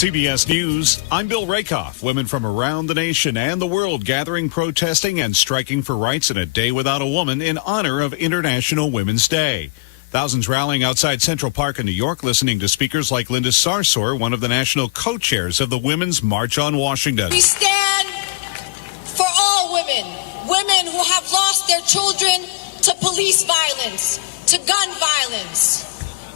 CBS News, I'm Bill Rakoff. Women from around the nation and the world gathering, protesting, and striking for rights in a day without a woman in honor of International Women's Day. Thousands rallying outside Central Park in New York, listening to speakers like Linda Sarsour, one of the national co-chairs of the Women's March on Washington. We stand for all women, women who have lost their children to police violence, to gun violence.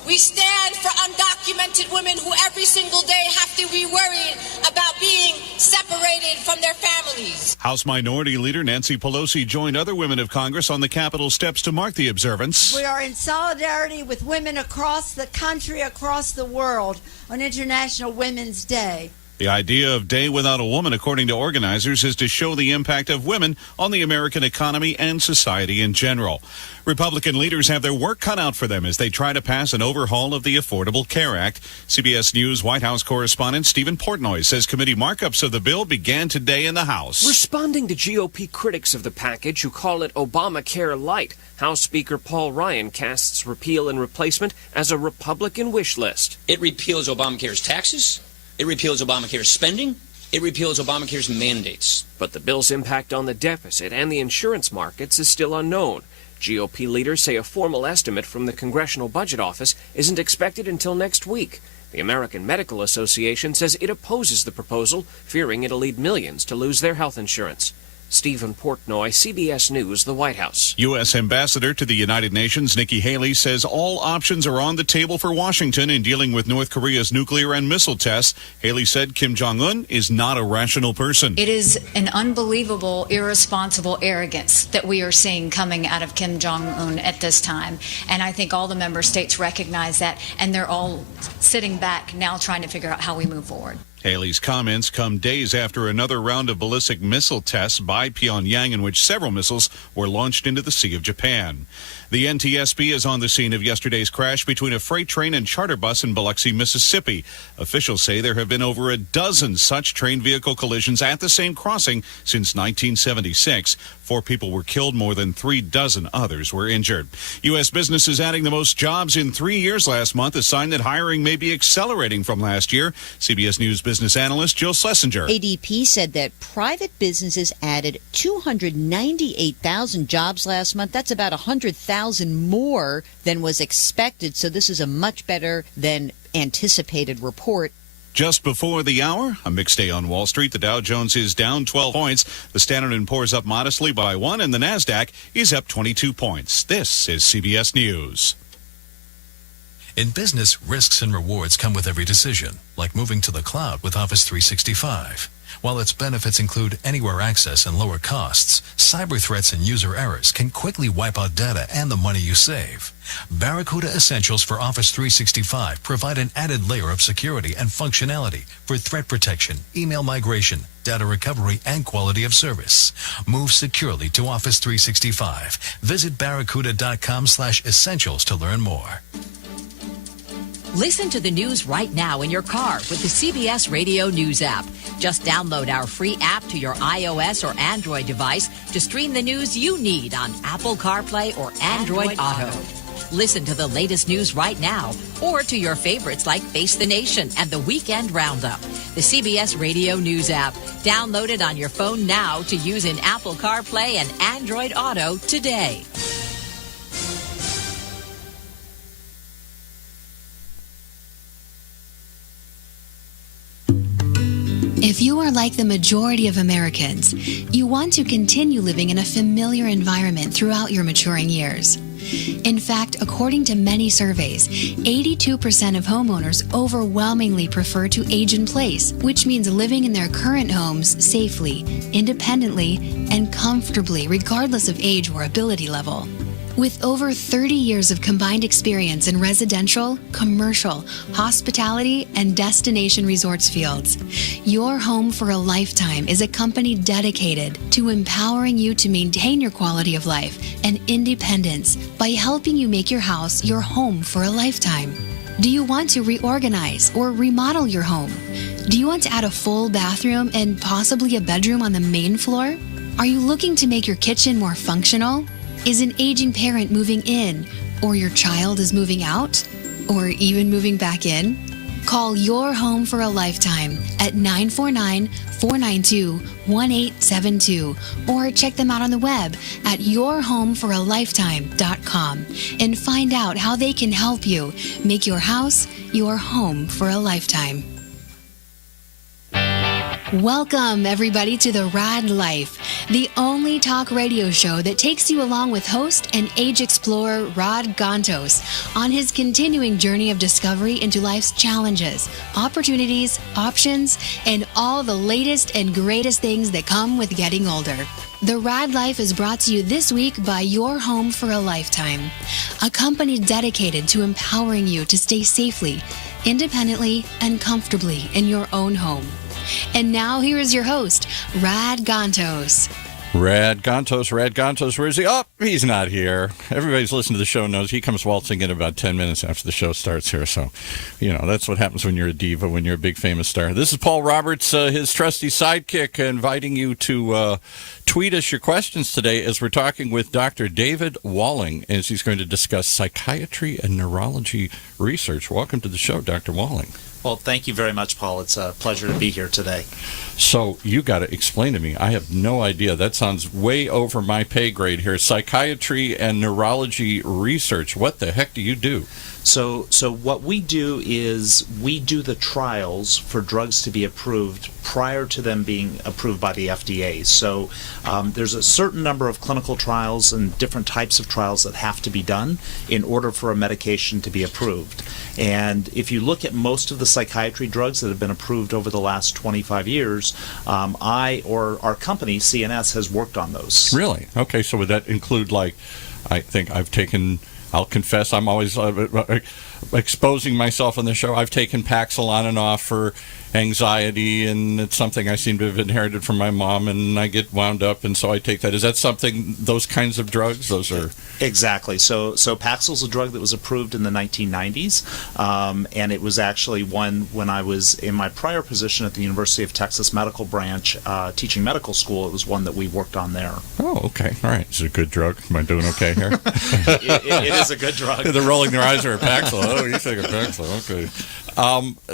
We stand for undocumented women who every single day have to be worried about being separated from their families. House Minority Leader Nancy Pelosi joined other women of Congress on the Capitol steps to mark the observance. We are in solidarity with women across the country, across the world on International Women's Day. The idea of Day Without a Woman, according to organizers, is to show the impact of women on the American economy and society in general. Republican leaders have their work cut out for them as they try to pass an overhaul of the Affordable Care Act. CBS News White House correspondent Stephen Portnoy says committee markups of the bill began today in the House. Responding to GOP critics of the package who call it Obamacare light, House Speaker Paul Ryan casts repeal and replacement as a Republican wish list. It repeals Obamacare's taxes. It repeals Obamacare's spending. It repeals Obamacare's mandates. But the bill's impact on the deficit and the insurance markets is still unknown. GOP leaders say a formal estimate from the Congressional Budget Office isn't expected until next week. The American Medical Association says it opposes the proposal, fearing it'll lead millions to lose their health insurance. Stephen Portnoy, CBS News, the White House. U.S. Ambassador to the United Nations Nikki Haley says all options are on the table for Washington in dealing with North Korea's nuclear and missile tests. Haley said Kim Jong-un is not a rational person. It is an unbelievable, irresponsible arrogance that we are seeing coming out of Kim Jong-un at this time. And I think all the member states recognize that, and they're all sitting back now trying to figure out how we move forward. Haley's comments come days after another round of ballistic missile tests by Pyongyang in which several missiles were launched into the Sea of Japan. The NTSB is on the scene of yesterday's crash between a freight train and charter bus in Biloxi, Mississippi. Officials say there have been over a dozen such train vehicle collisions at the same crossing since 1976. 4 people were killed, more than 36 others were injured. U.S. businesses adding the most jobs in 3 years last month, a sign that hiring may be accelerating from last year. CBS News business analyst Jill Schlesinger. ADP said that private businesses added 298,000 jobs last month. That's about 100,000 more than was expected. So this is a much better than anticipated report. Just before the hour, a mixed day on Wall Street. The Dow Jones is down 12 points. The Standard & Poor's up modestly by 1, and the Nasdaq is up 22 points. This is CBS News. In business, risks and rewards come with every decision, like moving to the cloud with Office 365. While its benefits include anywhere access and lower costs, cyber threats and user errors can quickly wipe out data and the money you save. Barracuda Essentials for Office 365 provide an added layer of security and functionality for threat protection, email migration, data recovery, and quality of service. Move securely to Office 365. Visit barracuda.com/essentials to learn more. Listen to the news right now in your car with the CBS Radio News app. Just download our free app to your iOS or Android device to stream the news you need on Apple CarPlay or Android Auto. Listen to the latest news right now or to your favorites like Face the Nation and the Weekend Roundup. The CBS Radio News app. Download it on your phone now to use in Apple CarPlay and Android Auto today. If you are like the majority of Americans, you want to continue living in a familiar environment throughout your maturing years. In fact, according to many surveys, 82% of homeowners overwhelmingly prefer to age in place, which means living in their current homes safely, independently, and comfortably, regardless of age or ability level. With over 30 years of combined experience in residential, commercial, hospitality, and destination resorts fields, your home for a lifetime is a company dedicated to empowering you to maintain your quality of life and independence by helping you make your house your home for a lifetime. Do you want to reorganize or remodel your home? Do you want to add a full bathroom and possibly a bedroom on the main floor? Are you looking to make your kitchen more functional? Is an aging parent moving in, or your child is moving out, or even moving back in? Call Your Home for a Lifetime at 949-492-1872 or check them out on the web at yourhomeforalifetime.com and find out how they can help you make your house your home for a lifetime. Welcome, everybody, to the Rad Life, the only talk radio show that takes you along with host and age explorer Rad Gantos on his continuing journey of discovery into life's challenges, opportunities, options, and all the latest and greatest things that come with getting older. The Rad Life is brought to you this week by Your Home for a Lifetime, a company dedicated to empowering you to stay safely, independently, and comfortably in your own home. And now here is your host, Rad Gantos. Rad Gantos, where is he? Oh, he's not here. Everybody's listening to the show knows he comes waltzing in about 10 minutes after the show starts here. So, that's what happens when you're a diva, when you're a big famous star. This is Paul Roberts, his trusty sidekick, inviting you to tweet us your questions today as we're talking with Dr. David Walling, as he's going to discuss psychiatry and neurology research. Welcome to the show, Dr. Walling. Well, thank you very much, Paul. It's a pleasure to be here today. So you got to explain to me. I have no idea. That sounds way over my pay grade here. Psychiatry and neurology research. What the heck do you do? So what we do is we do the trials for drugs to be approved prior to them being approved by the FDA. So there's a certain number of clinical trials and different types of trials that have to be done in order for a medication to be approved. And if you look at most of the psychiatry drugs that have been approved over the last 25 years, I or our company, CNS, has worked on those. Really? Okay, so would that include, like, I think I'll confess, I'm always exposing myself on the show. I've taken Paxil on and off for anxiety, and it's something I seem to have inherited from my mom, and I get wound up, and so I take that. Is that something, those kinds of drugs? Those are... Exactly. So Paxil's a drug that was approved in the 1990s, and it was actually one when I was in my prior position at the University of Texas Medical Branch teaching medical school. It was one that we worked on there. Oh, okay. All right. Is it a good drug? Am I doing okay here? It is a good drug. They're rolling their eyes at Paxil. Oh, you think of Paxil. Okay.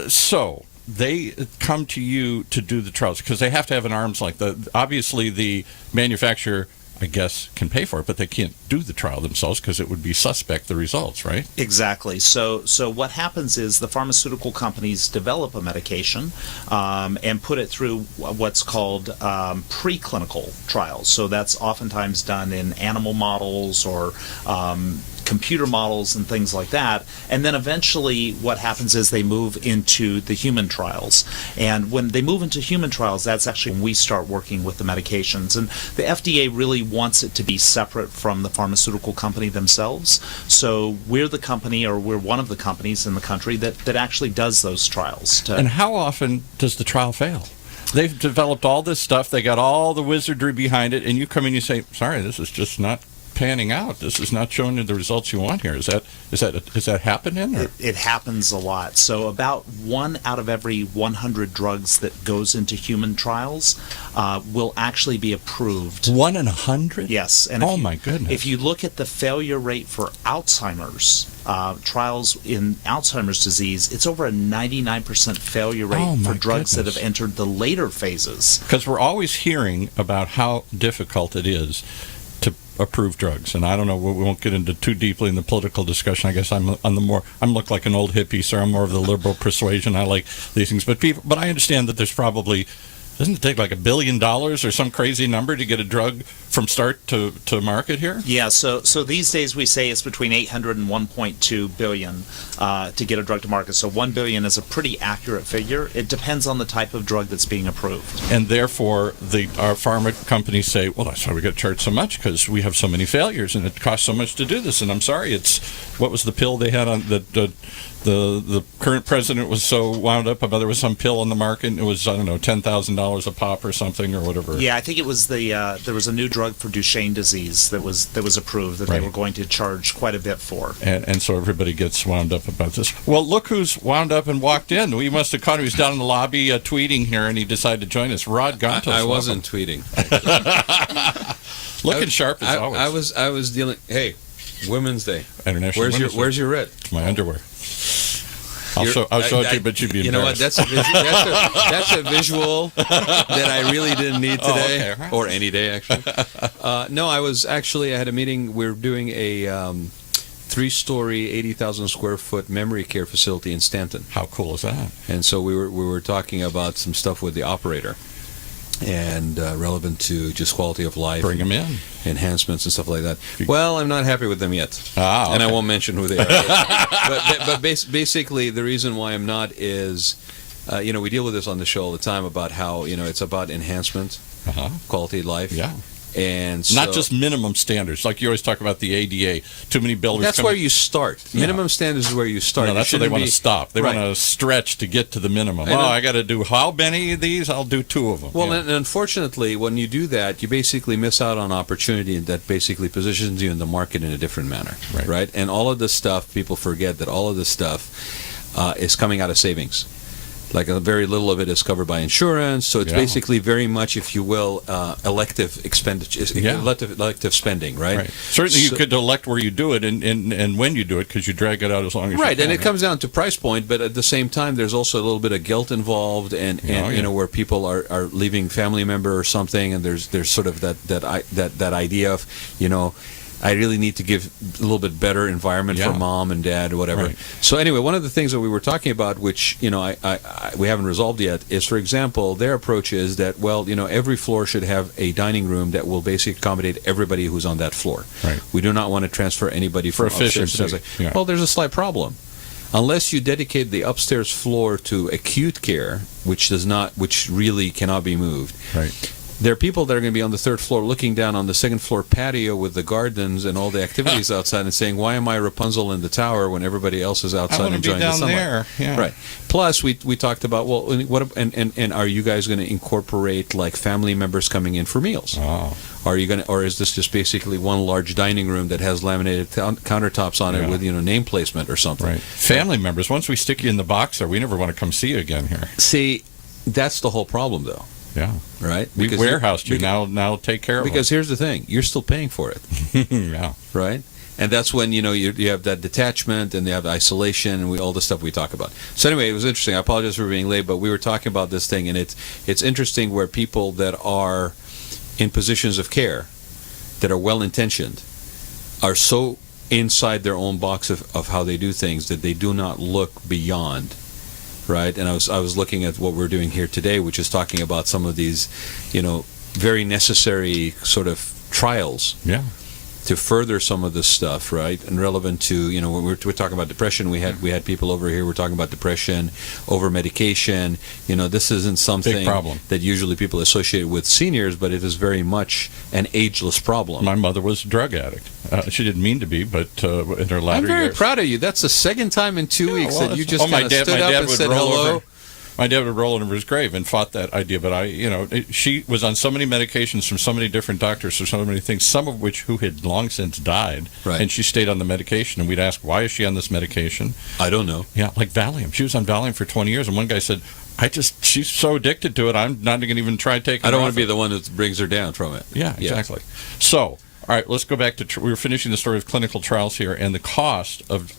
So they come to you to do the trials because they have to have an arm's length. Obviously, the manufacturer, I guess, can pay for it, but they can't do the trial themselves because it would be suspect, the results, right? Exactly. So what happens is the pharmaceutical companies develop a medication and put it through what's called preclinical trials. So that's oftentimes done in animal models or computer models and things like that. And then eventually what happens is they move into the human trials. And when they move into human trials, that's actually when we start working with the medications. And the FDA really wants it to be separate from the pharmaceutical company themselves. So we're the company, or we're one of the companies in the country that actually does those trials. And how often does the trial fail? They've developed all this stuff, they got all the wizardry behind it, and you come in and you say, sorry, this is just not panning out. This is not showing you the results you want here. Is that happening? Or? It happens a lot. So about 1 out of every 100 drugs that goes into human trials will actually be approved. 1 in 100? Yes. And my goodness. If you look at the failure rate for Alzheimer's trials in Alzheimer's disease, it's over a 99% failure rate for drugs that have entered the later phases. Because we're always hearing about how difficult it is to approve drugs, and I don't know. We won't get into too deeply in the political discussion. I guess I'm look like an old hippie, so I'm more of the liberal persuasion. I like these things, but I understand that there's probably, doesn't it take like $1 billion or some crazy number to get a drug from start to market here? Yeah, so these days we say it's between 800 and 1.2 billion to get a drug to market. So 1 billion is a pretty accurate figure. It depends on the type of drug that's being approved. And therefore, our pharma companies say, well, that's why we got charged so much, because we have so many failures and it costs so much to do this. And I'm sorry, what was the pill they had on the current president was so wound up about there was some pill on the market, and it was, I don't know, $10,000 a pop or something or whatever. Yeah, I think it was there was a new drug for Duchenne disease that was approved that they were going to charge quite a bit for. And so everybody gets wound up about this. Well, look who's wound up and walked in. We must have caught him. He was down in the lobby tweeting here, and he decided to join us. Rad Gantos. I wasn't tweeting. Looking sharp as always. I was dealing. Hey, Women's Day. International Women's Day. Where's your red? It's my underwear. I'll show it to you, but you'd be You know what? embarrassed. That's a visual that I really didn't need today, okay. or any day actually. No, I had a meeting. We're doing a 3-story, 80,000 square foot memory care facility in Stanton. How cool is that? And so we were talking about some stuff with the operator, and relevant to just quality of life. Bring them in. Enhancements and stuff like that. Well, I'm not happy with them yet. Okay. And I won't mention who they are. but basically, the reason why I'm not is, we deal with this on the show all the time about how, it's about enhancement, quality of life. Yeah. And so, not just minimum standards, like you always talk about the ADA. Too many builders. That's where you start. Yeah. Minimum standards is where you start. No, that's where they want to stop. They want to stretch to get to the minimum. I got to do how many of these? I'll do 2 of them. Well, and unfortunately, when you do that, you basically miss out on opportunity that basically positions you in the market in a different manner. Right? And all of this stuff, people forget that all of this stuff is coming out of savings. Like very little of it is covered by insurance, so it's basically very much, if you will, elective expenditures, elective spending, right? Certainly, you could elect where you do it and when you do it, because you drag it out as long as you can. Right, and it comes down to price point, but at the same time, there's also a little bit of guilt involved, and where people are leaving family member or something, and there's sort of that idea of, I really need to give a little bit better environment for mom and dad or whatever. Right. So anyway, one of the things that we were talking about, which we haven't resolved yet, is, for example, their approach is that, every floor should have a dining room that will basically accommodate everybody who's on that floor. Right. We do not want to transfer anybody from efficiency. Upstairs. Well, there's a slight problem. Unless you dedicate the upstairs floor to acute care, which really cannot be moved. Right. There are people that are going to be on the 3rd floor looking down on the 2nd floor patio with the gardens and all the activities outside and saying, why am I Rapunzel in the tower when everybody else is outside enjoying the sunlight? There. Yeah. Right. Plus, we talked about, and are you guys going to incorporate like family members coming in for meals? Oh. Or is this just basically one large dining room that has laminated countertops on it with name placement or something? Right. Family members. Once we stick you in the box there, we never want to come see you again here. See, that's the whole problem, though. Yeah. Right? We warehoused you. Now take care of it. Because here's the thing. You're still paying for it. Yeah. Right? And that's when, you have that detachment and you have isolation and all the stuff we talk about. So anyway, it was interesting. I apologize for being late, but we were talking about this thing, and it's interesting where people that are in positions of care that are well-intentioned are so inside their own box of how they do things that they do not look beyond. Right, and I was looking at what we're doing here today, which is talking about some of these, very necessary sort of trials. Yeah. To further some of this stuff, right, and relevant to when we're talking about depression, we had people over here. We're talking about depression, over medication. This isn't something big problem that usually people associate with seniors, but it is very much an ageless problem. My mother was a drug addict. She didn't mean to be, but in her latter years. I'm very proud of you. That's the 2nd time in 2 weeks that you just kind of stood up and said hello. My dad would roll over his grave and fought that idea, but she was on so many medications from so many different doctors for so many things, some of which who had long since died, and she stayed on the medication, and we'd ask, why is she on this medication? I don't know. Yeah, like Valium. She was on Valium for 20 years, and one guy said, she's so addicted to it, I'm not going to even try taking it. I don't want to be the one that brings her down from it. Yeah, exactly. So, all right, let's go back to, we were finishing the story of clinical trials here, and the cost of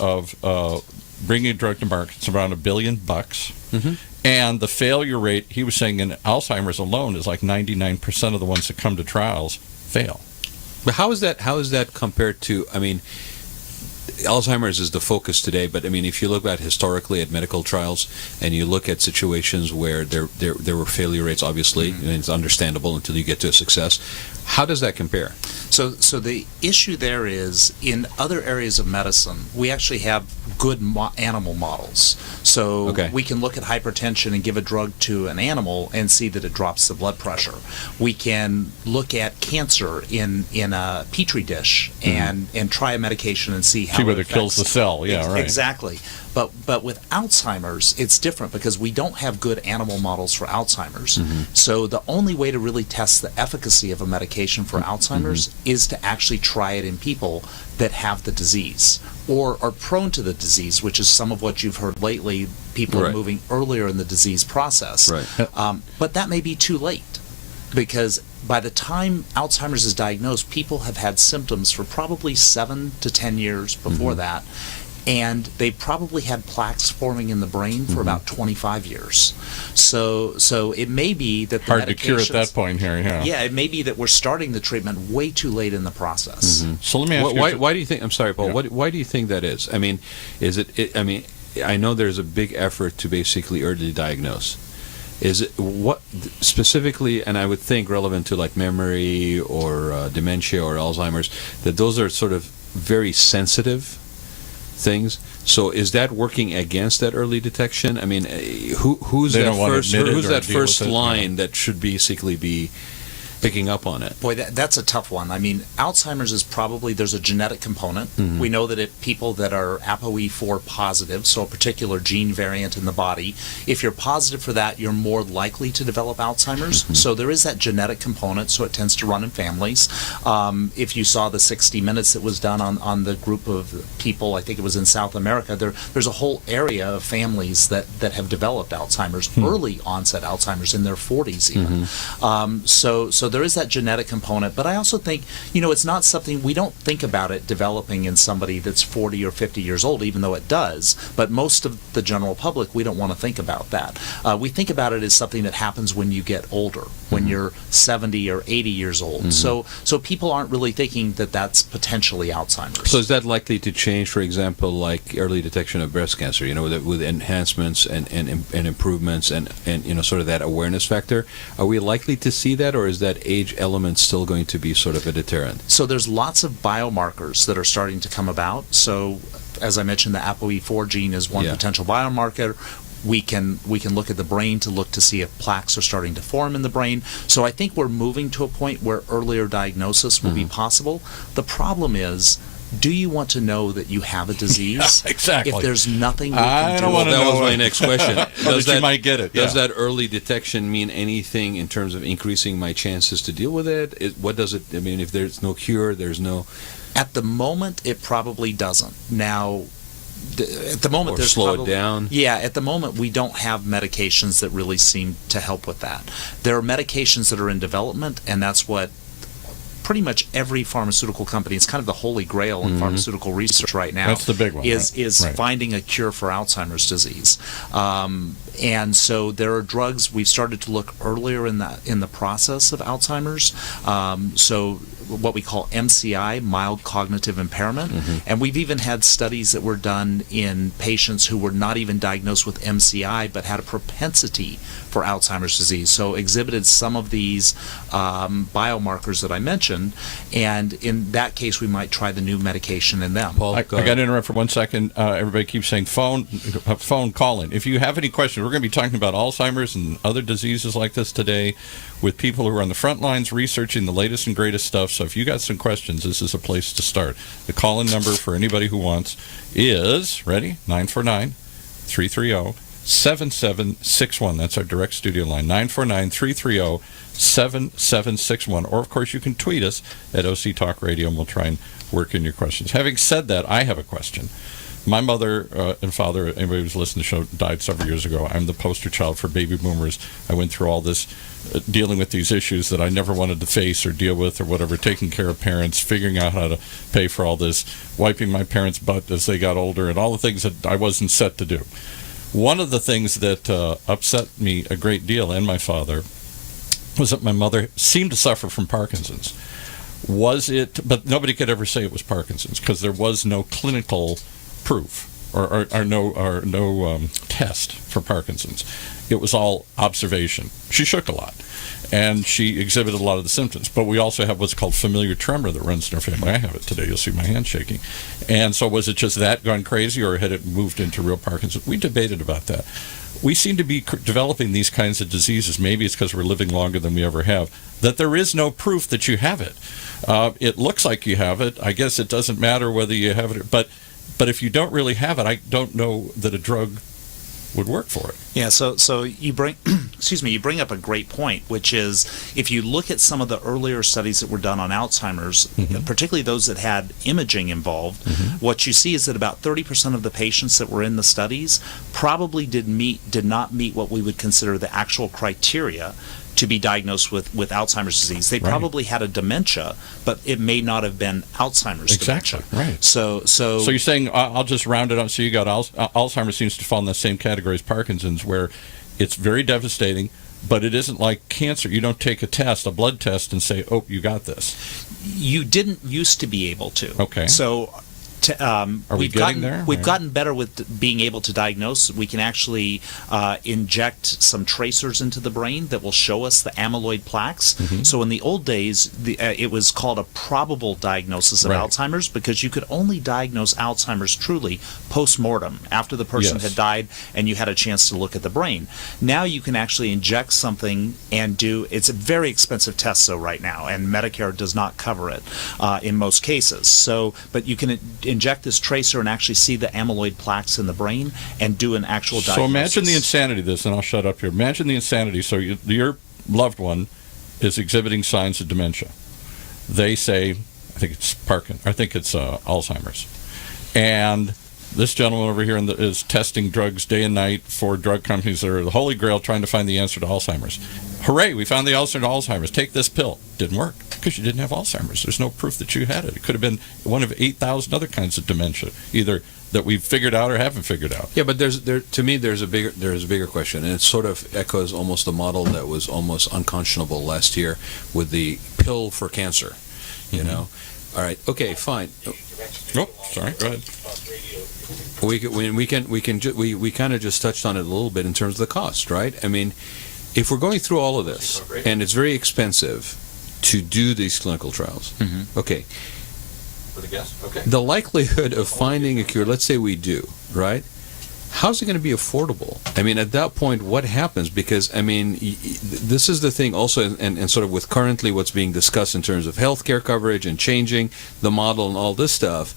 bringing a drug to market is around $1 billion. Mm-hmm. And the failure rate, he was saying, in Alzheimer's alone is like 99% of the ones that come to trials fail. But how is that compared to, Alzheimer's is the focus today, but if you look at historically at medical trials and you look at situations where there were failure rates, obviously, and it's understandable until you get to a success. How does that compare? So the issue there is, in other areas of medicine, we actually have good animal models. So we can look at hypertension and give a drug to an animal and see that it drops the blood pressure. We can look at cancer in a petri dish and try a medication and see how whether it kills the cell. Yeah, right. Exactly. But with Alzheimer's, it's different because we don't have good animal models for Alzheimer's. Mm-hmm. So the only way to really test the efficacy of a medication for Alzheimer's is to actually try it in people that have the disease or are prone to the disease, which is some of what you've heard lately. People are moving earlier in the disease process. Right. But that may be too late, because by the time Alzheimer's is diagnosed, people have had symptoms for probably 7 to 10 years before that. and they probably had plaques forming in the brain for about 25 years. So it may be that the hard to cure at that point here. Yeah, it may be that we're starting the treatment way too late in the process. So let me ask you, why do you think? I'm sorry, Paul. Yeah. Why do you think that is? I mean, is it? I mean, I know there's a big effort to basically early diagnose. Is it what specifically? And I would think relevant to like memory or dementia or Alzheimer's, that those are sort of very sensitive things. So is that working against that early detection? I mean, who's that first line that should basically be picking up on it? Boy, that's a tough one. I mean, Alzheimer's is probably, there's a genetic component. We know that if people that are ApoE4 positive, so a particular gene variant in the body, if you're positive for that, you're more likely to develop Alzheimer's. So there is that genetic component, so it tends to run in families. If you saw the 60 Minutes that was done on the group of people, I think it was in South America, there's a whole area of families that have developed Alzheimer's, early onset Alzheimer's in their 40s even. So there is that genetic component, but I also think, it's not something, we don't think about it developing in somebody that's 40 or 50 years old, even though it does, but most of the general public, we don't want to think about that. We think about it as something that happens when you get older, when you're 70 or 80 years old. So people aren't really thinking that that's potentially Alzheimer's. So is that likely to change, for example, like early detection of breast cancer, with enhancements and improvements and sort of that awareness factor? Are we likely to see that, or is that age element still going to be sort of a deterrent? So there's lots of biomarkers that are starting to come about. So as I mentioned, the ApoE4 gene is one potential biomarker. We can look at the brain to look to see if plaques are starting to form in the brain. So I think we're moving to a point where earlier diagnosis will be possible. The problem is, do you want to know that you have a disease? Exactly. If there's nothing we I can don't do. want to That know was my next question. You might get it. Does that early detection mean anything in terms of increasing my chances to deal with it? What does it? I mean, if there's no cure, there's no. At the moment, it probably doesn't. Now, at the moment, or slow it down. Yeah, at the moment, we don't have medications that really seem to help with that. There are medications that are in development, and that's what pretty much every pharmaceutical company, it's kind of the holy grail in pharmaceutical research right now. That's the big one. Is right. finding a cure for Alzheimer's disease. And so there are drugs. We've started to look earlier in the process of Alzheimer's. So what we call MCI, mild cognitive impairment. And we've even had studies that were done in patients who were not even diagnosed with MCI but had a propensity for Alzheimer's disease. So exhibited some of these biomarkers that I mentioned, and in that case we might try the new medication in them. Paul, I got to interrupt for 1 second. Everybody keeps saying phone call in. If you have any questions, we're going to be talking about Alzheimer's and other diseases like this today with people who are on the front lines researching the latest and greatest stuff. So if you got some questions, this is a place to start. The call-in number for anybody who wants is, ready, 949-330-7761. That's our direct studio line, 949-330-7761. Or, of course, you can tweet us at OC Talk Radio, and we'll try and work in your questions. Having said that, I have a question. My mother and father, anybody who's listened to the show, died several years ago. I'm the poster child for baby boomers. I went through all this dealing with these issues that I never wanted to face or deal with or whatever, taking care of parents, figuring out how to pay for all this, wiping my parents' butt as they got older, and all the things that I wasn't set to do. One of the things that upset me a great deal, and my father, was that my mother seemed to suffer from Parkinson's. Was it, but nobody could ever say it was Parkinson's because there was no clinical proof or no test for Parkinson's. It was all observation. She shook a lot, and she exhibited a lot of the symptoms. But we also have what's called familiar tremor that runs in our family. I have it today. You'll see my hand shaking. And so was it just that gone crazy, or had it moved into real Parkinson's? We debated about that. We seem to be developing these kinds of diseases. Maybe it's because we're living longer than we ever have, that there is no proof that you have it. It looks like you have it. I guess it doesn't matter whether you have it, but if you don't really have it, I don't know that a drug would work for it. Yeah, so you bring you bring up a great point, which is if you look at some of the earlier studies that were done on Alzheimer's, particularly those that had imaging involved, what you see is that about 30% of the patients that were in the studies probably did not meet what we would consider the actual criteria to be diagnosed with Alzheimer's disease. They probably had a dementia, but it may not have been Alzheimer's dementia. Right. So you're saying, I'll just round it up, so you got Alzheimer's seems to fall in the same category as Parkinson's, where it's very devastating, but it isn't like cancer. You don't take a blood test, and say, oh, you got this. You didn't used to be able to. Okay. So Are we getting there? We've gotten better with being able to diagnose. We can actually inject some tracers into the brain that will show us the amyloid plaques. So in the old days, it was called a probable diagnosis of Alzheimer's, because you could only diagnose Alzheimer's truly post-mortem, after the person had died and you had a chance to look at the brain. Now you can actually inject something and it's a very expensive test right now, and Medicare does not cover it in most cases. But you can inject this tracer and actually see the amyloid plaques in the brain and do an actual diagnosis. So imagine the insanity of this, and I'll shut up here. Imagine the insanity. So your loved one is exhibiting signs of dementia. They say, I think it's Alzheimer's. And this gentleman over here is testing drugs day and night for drug companies that are the holy grail trying to find the answer to Alzheimer's. Hooray, we found the answer to Alzheimer's. Take this pill. Didn't work because you didn't have Alzheimer's. There's no proof that you had it. It could have been one of 8,000 other kinds of dementia, either that we've figured out or haven't figured out. Yeah, but to me there's a bigger question, and it sort of echoes almost a model that was almost unconscionable last year with the pill for cancer. You know, all right, okay, fine. Oh, sorry, go ahead. We kind of just touched on it a little bit in terms of the cost, right? I mean, if we're going through all of this, and it's very expensive to do these clinical trials, okay, the likelihood of finding a cure, let's say we do, right? How's it going to be affordable? I mean, at that point, what happens? Because, I mean, this is the thing also, and sort of with currently what's being discussed in terms of healthcare coverage and changing the model and all this stuff,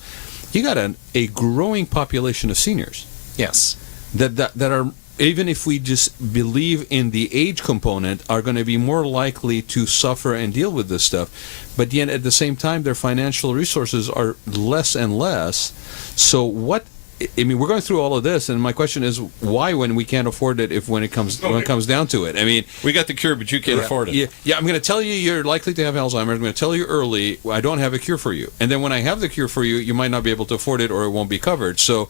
you got a growing population of seniors. Yes. That are, even if we just believe in the age component, are going to be more likely to suffer and deal with this stuff. But yet, at the same time, their financial resources are less and less. So what... I mean, we're going through all of this, and my question is, why, when we can't afford it, when it comes down to it? I mean, we got the cure, but you can't afford it. Yeah, I'm going to tell you you're likely to have Alzheimer's. I'm going to tell you early, I don't have a cure for you. And then when I have the cure for you, you might not be able to afford it, or it won't be covered. So,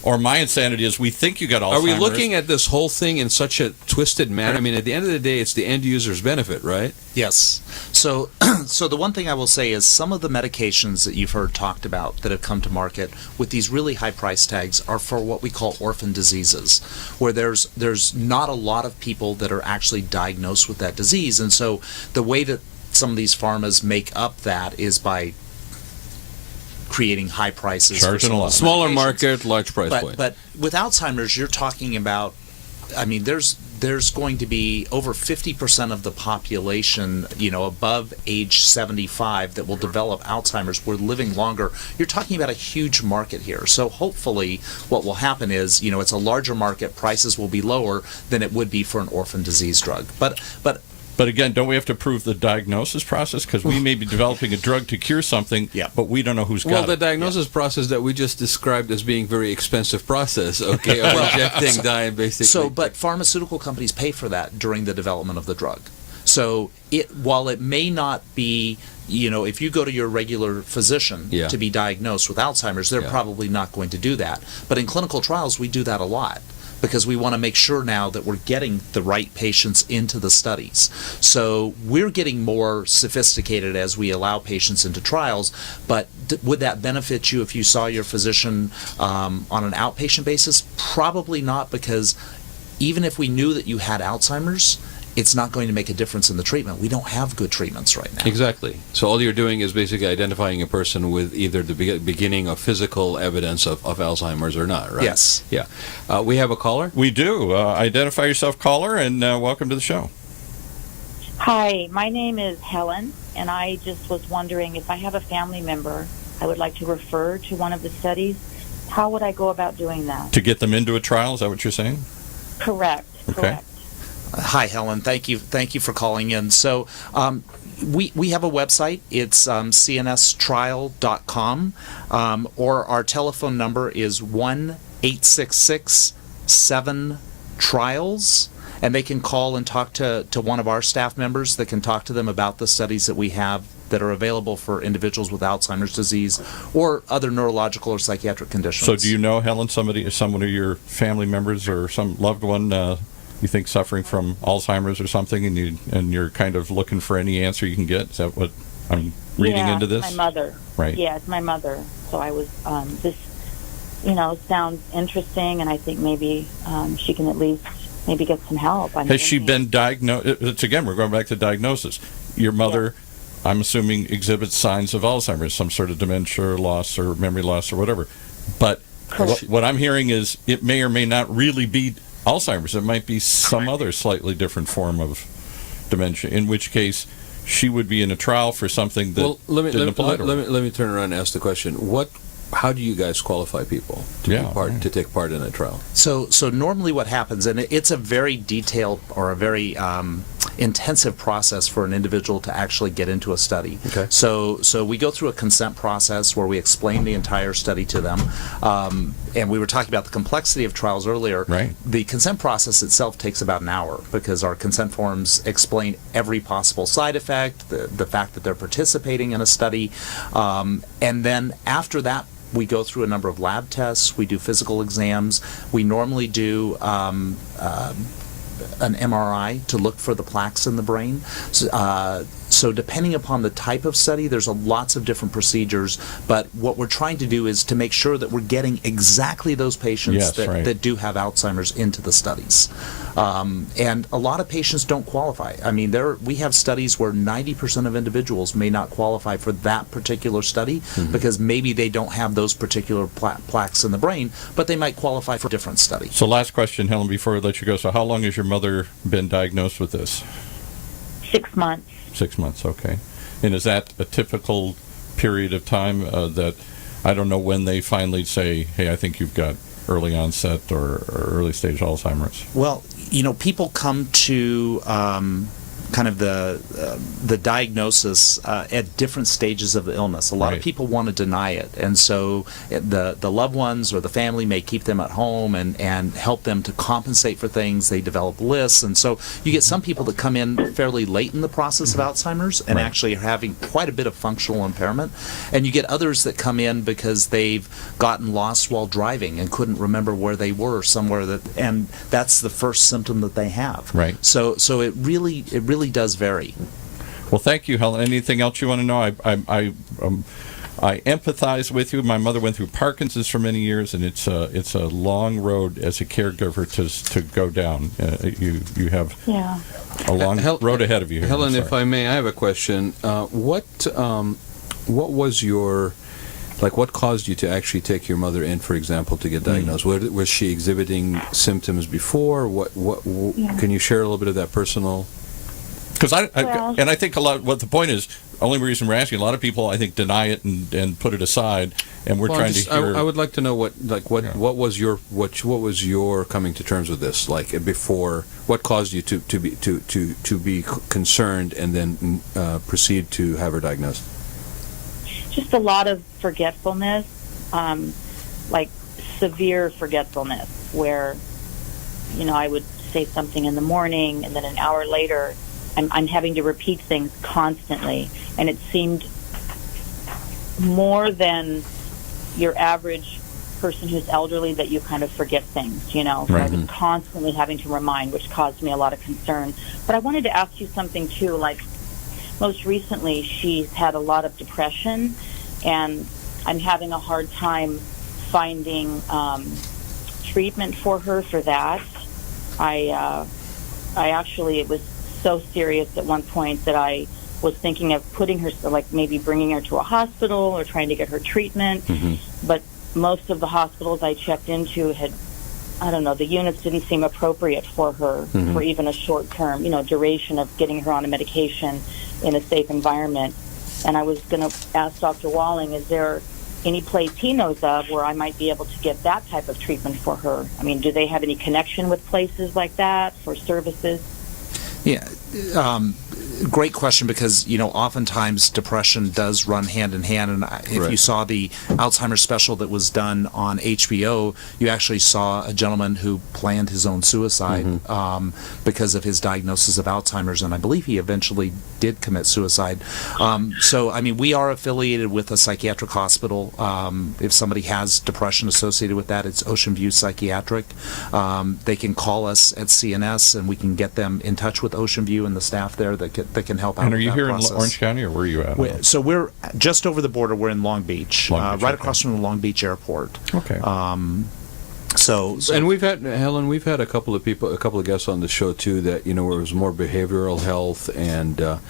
or my insanity is, we think you got Alzheimer's. Are we looking at this whole thing in such a twisted manner? I mean, at the end of the day, it's the end user's benefit, right? Yes. So the one thing I will say is some of the medications that you've heard talked about that have come to market with these really high price tags are for what we call orphan diseases, where there's not a lot of people that are actually diagnosed with that disease. And so the way that some of these pharmas make up that is by creating high prices. Charging a lot. Smaller market, large price point. But with Alzheimer's, you're talking about, I mean, there's going to be over 50% of the population, above age 75 that will develop Alzheimer's. We're living longer. You're talking about a huge market here. So hopefully what will happen is, it's a larger market. Prices will be lower than it would be for an orphan disease drug. But again, don't we have to prove the diagnosis process? Because we may be developing a drug to cure something, but we don't know who's got it. Well, the diagnosis process that we just described as being very expensive process, okay, of injecting dye, basically. So, but pharmaceutical companies pay for that during the development of the drug. So, while it may not be, if you go to your regular physician to be diagnosed with Alzheimer's, they're probably not going to do that. But in clinical trials, we do that a lot, because we want to make sure now that we're getting the right patients into the studies. So we're getting more sophisticated as we allow patients into trials, but would that benefit you if you saw your physician on an outpatient basis? Probably not, because even if we knew that you had Alzheimer's, it's not going to make a difference in the treatment. We don't have good treatments right now. Exactly. So all you're doing is basically identifying a person with either the beginning of physical evidence of Alzheimer's or not, right? Yes. Yeah. We have a caller? We do. Identify yourself, caller, and welcome to the show. Hi, my name is Helen, and I just was wondering, if I have a family member I would like to refer to one of the studies, how would I go about doing that? To get them into a trial, is that what you're saying? Correct. Okay. Correct. Hi, Helen. Thank you for calling in. So we have a website. It's cnstrial.com, or our telephone number is 1-866-7-TRIALS, and they can call and talk to one of our staff members that can talk to them about the studies that we have that are available for individuals with Alzheimer's disease or other neurological or psychiatric conditions. So do you know, Helen, someone of your family members or some loved one you think suffering from Alzheimer's or something, and you're kind of looking for any answer you can get? Is that what I'm reading into this? My mother. Right. Yeah, it's my mother. So I was this, sounds interesting, and I think maybe she can at least maybe get some help. Has she been diagnosed? It's again, we're going back to diagnosis. Your mother, I'm assuming, exhibits signs of Alzheimer's, some sort of dementia or loss or memory loss or whatever. But what I'm hearing is it may or may not really be Alzheimer's. It might be some other slightly different form of dementia, in which case she would be in a trial for something that didn't apply to her. Let me turn around and ask the question. How do you guys qualify people to take part in a trial? So normally what happens, and it's a very detailed or a very intensive process for an individual to actually get into a study. Okay. So we go through a consent process where we explain the entire study to them. And we were talking about the complexity of trials earlier. Right. The consent process itself takes about an hour because our consent forms explain every possible side effect, the fact that they're participating in a study, and then after that, we go through a number of lab tests. We do physical exams. We normally do an MRI to look for the plaques in the brain. So depending upon the type of study, there's lots of different procedures. But what we're trying to do is to make sure that we're getting exactly those patients that do have Alzheimer's into the studies. And a lot of patients don't qualify. I mean, we have studies where 90% of individuals may not qualify for that particular study because maybe they don't have those particular plaques in the brain, but they might qualify for a different study. So last question, Helen, before we let you go. So how long has your mother been diagnosed with this? 6 months. 6 months, okay. And is that a typical period of time that, I don't know when they finally say, hey, I think you've got early onset or early stage Alzheimer's? Well, people come to kind of the diagnosis at different stages of the illness. A lot of people want to deny it, and so the loved ones or the family may keep them at home and help them to compensate for things. They develop lists, and so you get some people that come in fairly late in the process of Alzheimer's and actually are having quite a bit of functional impairment, and you get others that come in because they've gotten lost while driving and couldn't remember where they were somewhere, and that's the first symptom that they have. Right. So it really does vary. Well, thank you, Helen. Anything else you want to know? I empathize with you. My mother went through Parkinson's for many years, and it's a long road as a caregiver to go down. You have a long road ahead of you here. Helen, if I may, I have a question. What was your what caused you to actually take your mother in, for example, to get diagnosed? Was she exhibiting symptoms before? Can you share a little bit of that personal? Because I think a lot. What the point is, only reason we're asking, a lot of people I think deny it and put it aside, and we're trying to hear. I would like to know what was your coming to terms with this before? What caused you to be concerned and then proceed to have her diagnosed? Just a lot of forgetfulness, severe forgetfulness, where I would say something in the morning and then an hour later I'm having to repeat things constantly, and it seemed more than your average person who's elderly that you kind of forget things, So I was constantly having to remind, which caused me a lot of concern. But I wanted to ask you something too, most recently she's had a lot of depression, and I'm having a hard time finding treatment for her for that. I actually, it was so serious at one point that I was thinking of putting her, maybe bringing her to a hospital or trying to get her treatment. But most of the hospitals I checked into had, the units didn't seem appropriate for her for even a short term, duration of getting her on a medication in a safe environment. And I was going to ask Dr. Walling, is there any place he knows of where I might be able to get that type of treatment for her. I mean, do they have any connection with places like that for services? Yeah, great question, because oftentimes depression does run hand in hand, and if you saw the Alzheimer's special that was done on HBO, you actually saw a gentleman who planned his own suicide because of his diagnosis of Alzheimer's, and I believe he eventually did commit suicide. So I mean, we are affiliated with a psychiatric hospital. If somebody has depression associated with that, it's Ocean View Psychiatric. They can call us at CNS, and we can get them in touch with Ocean View and the staff there that can help out. And are with you that here process. in Orange County, or where are you at? So we're just over the border. We're in Long Beach, right across from the Long Beach airport. Okay. So and we've had, Helen, a couple of guests on the show too that where it was more behavioral health and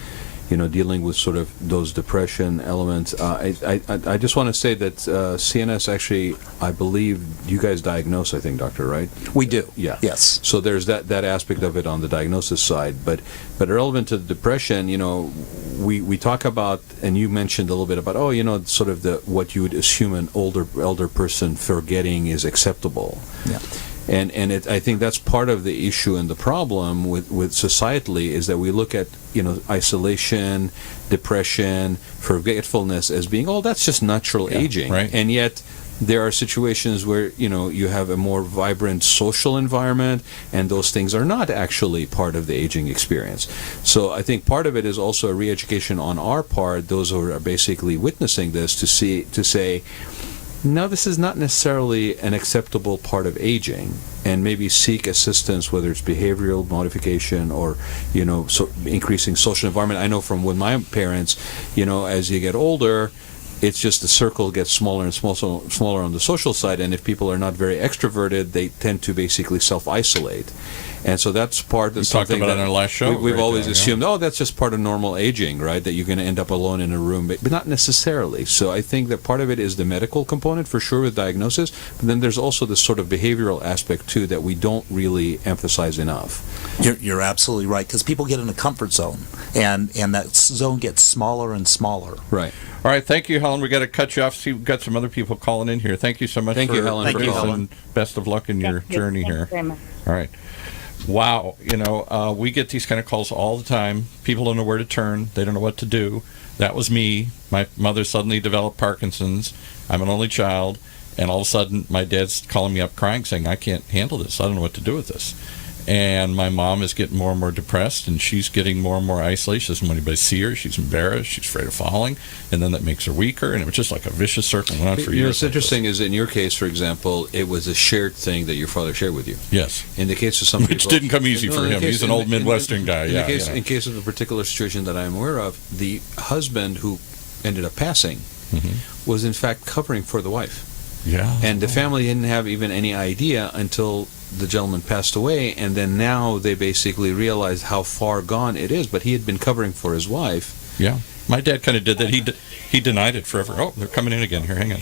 dealing with sort of those depression elements. I just want to say that CNS actually, I believe you guys diagnose, I think, doctor, right? We do. Yeah. Yes. So there's that aspect of it on the diagnosis side, but relevant to the depression, we talk about, and you mentioned a little bit about, sort of what you would assume an elder person forgetting is acceptable. Yeah. And I think that's part of the issue and the problem with societally is that we look at isolation, depression, forgetfulness as being that's just natural aging, right. And yet there are situations where you have a more vibrant social environment, and those things are not actually part of the aging experience. So I think part of it is also a re-education on our part, those who are basically witnessing this, to say, no, this is not necessarily an acceptable part of aging, and maybe seek assistance, whether it's behavioral modification or, increasing social environment. I know from with my parents, as you get older, it's just the circle gets smaller and smaller on the social side, and if people are not very extroverted, they tend to basically self-isolate. And so that's part of something about that on our last show. We've always assumed, that's just part of normal aging, right? That you're going to end up alone in a room, but not necessarily. So I think that part of it is the medical component, for sure, with diagnosis, but then there's also this sort of behavioral aspect, too, that we don't really emphasize enough. You're absolutely right, because people get in a comfort zone, and that zone gets smaller and smaller. Right. All right, thank you, Helen. We got to cut you off. See, we've got some other people calling in here. Thank you so much. Thank you, Helen. For this, and best of luck in your journey here. Very much. All right. Wow, we get these kind of calls all the time. People don't know where to turn. They don't know what to do. That was me. My mother suddenly developed Parkinson's. I'm an only child, and all of a sudden my dad's calling me up crying, saying, I can't handle this. I don't know what to do with this. And my mom is getting more and more depressed, and she's getting more and more isolated. She doesn't want anybody to see her. She's embarrassed. She's afraid of falling. And then that makes her weaker, and it was just like a vicious circle. Went on for years. What's interesting is, in your case, for example, it was a shared thing that your father shared with you. Yes. In the case of some people... Which didn't come easy for him. He's an old Midwestern guy. In case of a particular situation that I'm aware of, the husband who ended up passing was, in fact, covering for the wife. Yeah. And the family didn't have even any idea until the gentleman passed away, and then now they basically realized how far gone it is, but he had been covering for his wife. Yeah. My dad kind of did that. He denied it forever. Oh, they're coming in again. Here, hang on.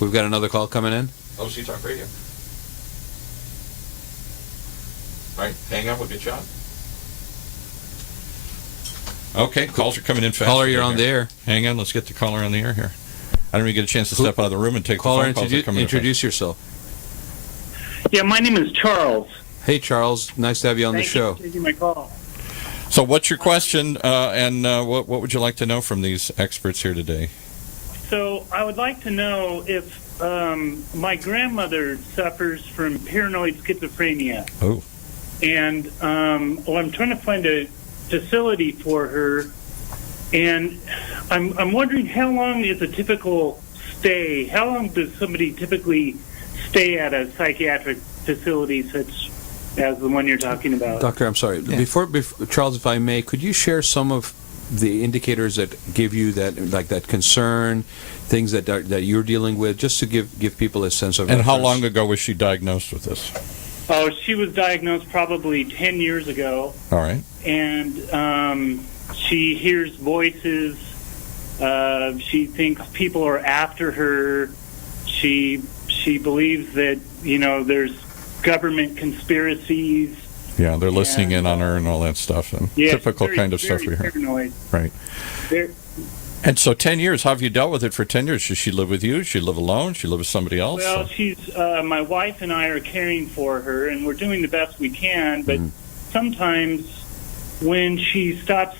We've got another call coming in. OC Talk Radio. All right, hang on. We'll get you on. Okay, calls are coming in fast. Caller, you're on the air. Hang on, let's get the caller on the air here. I don't even get a chance to step out of the room and take the phone calls that come in. Introduce yourself. Yeah, my name is Charles. Hey, Charles. Nice to have you on the show. Thank you for taking my call. So what's your question, and what would you like to know from these experts here today? So I would like to know if my grandmother suffers from paranoid schizophrenia. Oh. And I'm trying to find a facility for her, and I'm wondering how long is a typical stay? How long does somebody typically stay at a psychiatric facility such as the one you're talking about? Doctor, I'm sorry. Yeah. Before Charles, if I may, could you share some of the indicators that give you that concern, things that you're dealing with, just to give people a sense of. And how long ago was she diagnosed with this? Oh, she was diagnosed probably 10 years ago. All right. And she hears voices. She thinks people are after her. She believes that, there's government conspiracies. Yeah, they're listening in on her and all that stuff. And typical kind of stuff we hear. Paranoid. Right. And so 10 years, how have you dealt with it for 10 years? Does she live with you? Does she live alone? Does she live with somebody else? Well, she's my wife and I are caring for her, and we're doing the best we can. But sometimes when she stops,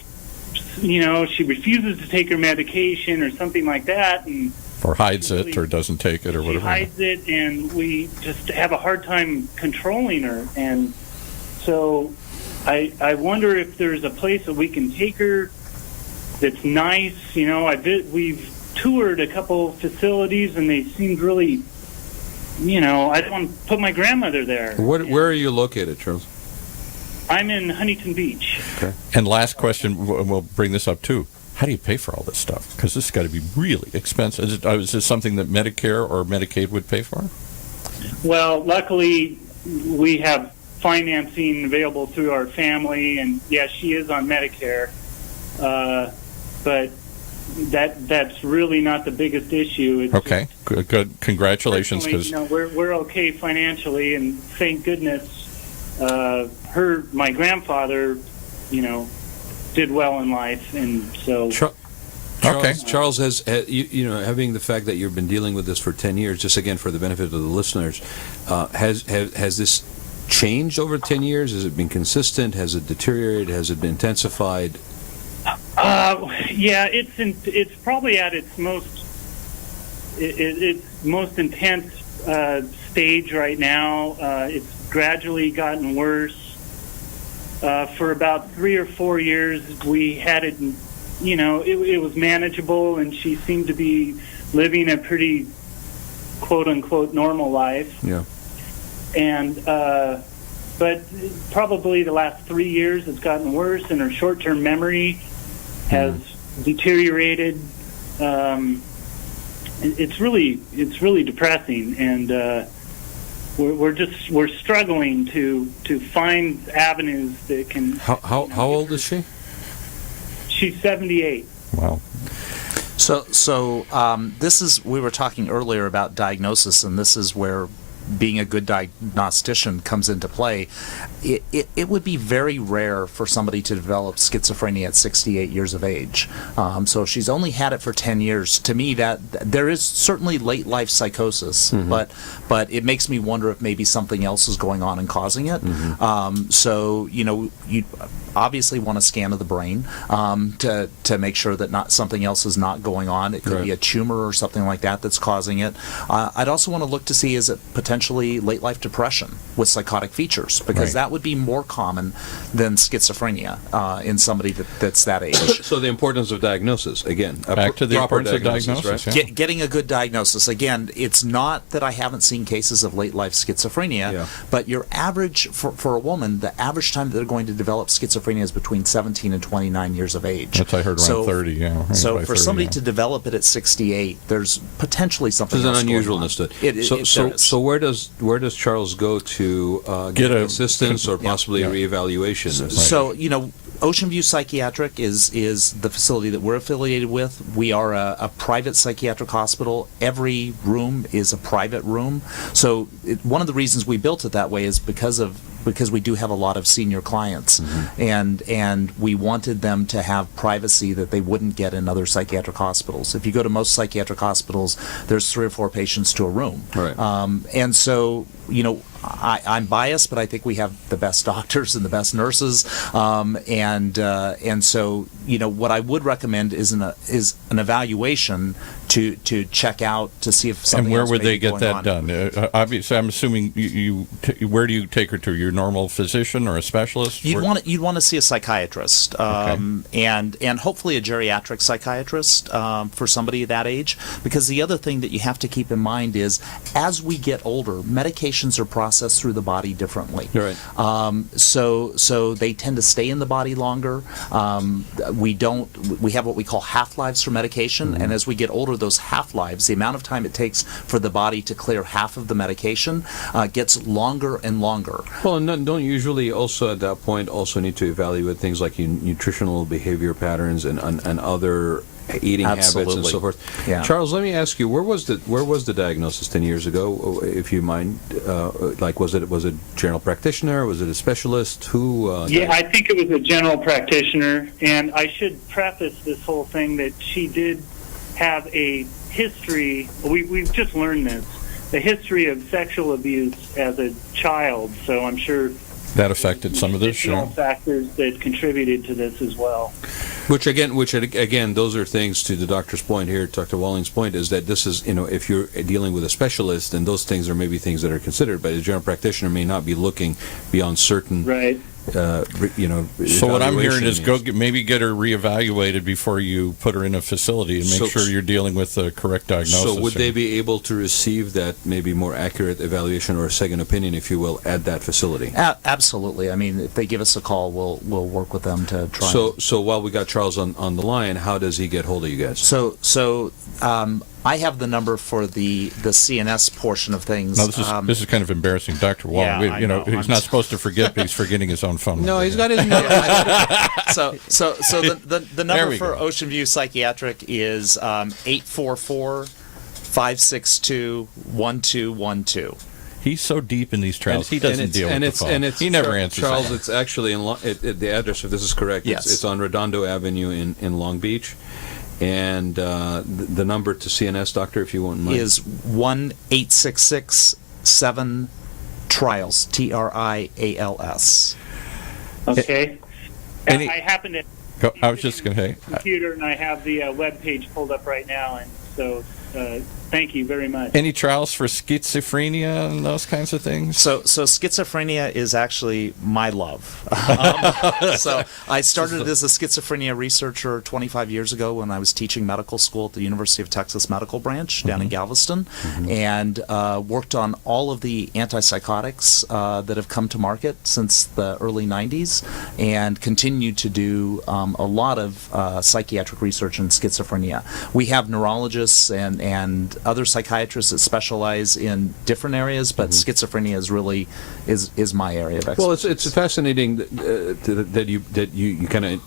she refuses to take her medication or something like that, and or hides it or doesn't take it or whatever. She hides it, and we just have a hard time controlling her. And so I wonder if there's a place that we can take her that's nice. We've toured a couple facilities, and they seemed really, I don't want to put my grandmother there. Where are you located, Charles? I'm in Huntington Beach. Okay. And last question, we'll bring this up too. How do you pay for all this stuff? Because this has got to be really expensive. Is this something that Medicare or Medicaid would pay for? Well, luckily, we have financing available through our family, and yes, she is on Medicare. But that's really not the biggest issue. It's okay, good. Congratulations, because we're okay financially, and thank goodness, my grandfather, did well in life, and so. Charles has, having the fact that you've been dealing with this for 10 years, just again for the benefit of the listeners, has this changed over 10 years? Has it been consistent? Has it deteriorated? Has it been intensified? Yeah, it's probably at its most intense stage right now. It's gradually gotten worse. For about 3 or 4 years, we had it. It was manageable, and she seemed to be living a pretty quote unquote normal life. Yeah. And but probably the last 3 years it's gotten worse, and her short-term memory has deteriorated. It's really depressing, and we're struggling to find avenues that can. How old is she? She's 78. Wow. So we were talking earlier about diagnosis, and this is where being a good diagnostician comes into play. It would be very rare for somebody to develop schizophrenia at 68 years of age. So if she's only had it for 10 years, to me that there is certainly late life psychosis, but it makes me wonder if maybe something else is going on and causing it. So you obviously want a scan of the brain to make sure that something else is not going on. It could be a tumor or something like that that's causing it. I'd also want to look to see, is it potentially late life depression with psychotic features, because that would be more common than schizophrenia in somebody that's that age. So the importance of diagnosis, again. Back to the importance of diagnosis. Right? Getting a good diagnosis. Again, it's not that I haven't seen cases of late life schizophrenia, but your average, for a woman, the average time that they're going to develop schizophrenia is between 17 and 29 years of age. That's I heard around 30, yeah. So for somebody to develop it at 68, there's potentially something else There's an going unusualness to it. So where does Charles go to get assistance or possibly reevaluation? So, Ocean View Psychiatric is the facility that we're affiliated with. We are a private psychiatric hospital. Every room is a private room. So one of the reasons we built it that way is because we do have a lot of senior clients, and we wanted them to have privacy that they wouldn't get in other psychiatric hospitals. If you go to most psychiatric hospitals, there's 3 or 4 patients to a room. Right. And so, I'm biased, but I think we have the best doctors and the best nurses, and so what I would recommend is an evaluation to check out to see if something. And where else would may they be get going that on. done? Obviously, I'm assuming where do you take her to? Your normal physician or a specialist? You'd want to see a psychiatrist, and hopefully a geriatric psychiatrist for somebody that age. Because the other thing that you have to keep in mind is, as we get older, medications are processed through the body differently. Right. So they tend to stay in the body longer. We have what we call half-lives for medication, and as we get older, those half-lives, the amount of time it takes for the body to clear half of the medication, gets longer and longer. Well, and don't usually also at that point also need to evaluate things like nutritional behavior patterns and other eating habits and Absolutely. so forth. Yeah. Charles, let me ask you, where was the diagnosis 10 years ago, if you mind? Like, was it general practitioner? Was it a specialist? Who? Yeah, I think it was a general practitioner, and I should preface this whole thing that she did have a history. We've just learned this, a history of sexual abuse as a child. So I'm sure that affected some of this. additional factors that contributed to this as well. Which again, those are things, to the doctor's point here, Dr. Walling's point, is that this is, if you're dealing with a specialist, and those things are maybe things that are considered, but a general practitioner may not be looking beyond certain, right. So what I'm hearing is maybe get her reevaluated before you put her in a facility and make sure you're dealing with the correct diagnosis. So would they be able to receive that maybe more accurate evaluation or a second opinion, if you will, at that facility? Absolutely. I mean, if they give us a call, we'll work with them to try. So while we got Charles on the line, how does he get hold of you guys? So I have the number for the CNS portion of things. No, this is kind of embarrassing, Dr. Wall. Yeah, I know. He's not supposed to forget, but he's forgetting his own phone number. No, he's got his. So the number for Ocean View Psychiatric is 844-562-1212. He's so deep in these trials, he doesn't deal with the phone. He never answers. Charles, it's actually the address, if this is correct. Yes. It's on Redondo Avenue in Long Beach. And the number to CNS, doctor, if you won't mind, is 1-866-7-TRIALS, TRIALS. Okay. I happen to. I was just going to say. Computer, and I have the web page pulled up right now, and so thank you very much. Any trials for schizophrenia and those kinds of things? So schizophrenia is actually my love. So I started as a schizophrenia researcher 25 years ago when I was teaching medical school at the University of Texas Medical Branch down in Galveston, and worked on all of the antipsychotics that have come to market since the early 90s, and continued to do a lot of psychiatric research in schizophrenia. We have neurologists and other psychiatrists that specialize in different areas, but schizophrenia is really is my area of expertise. Well, it's fascinating that you kind of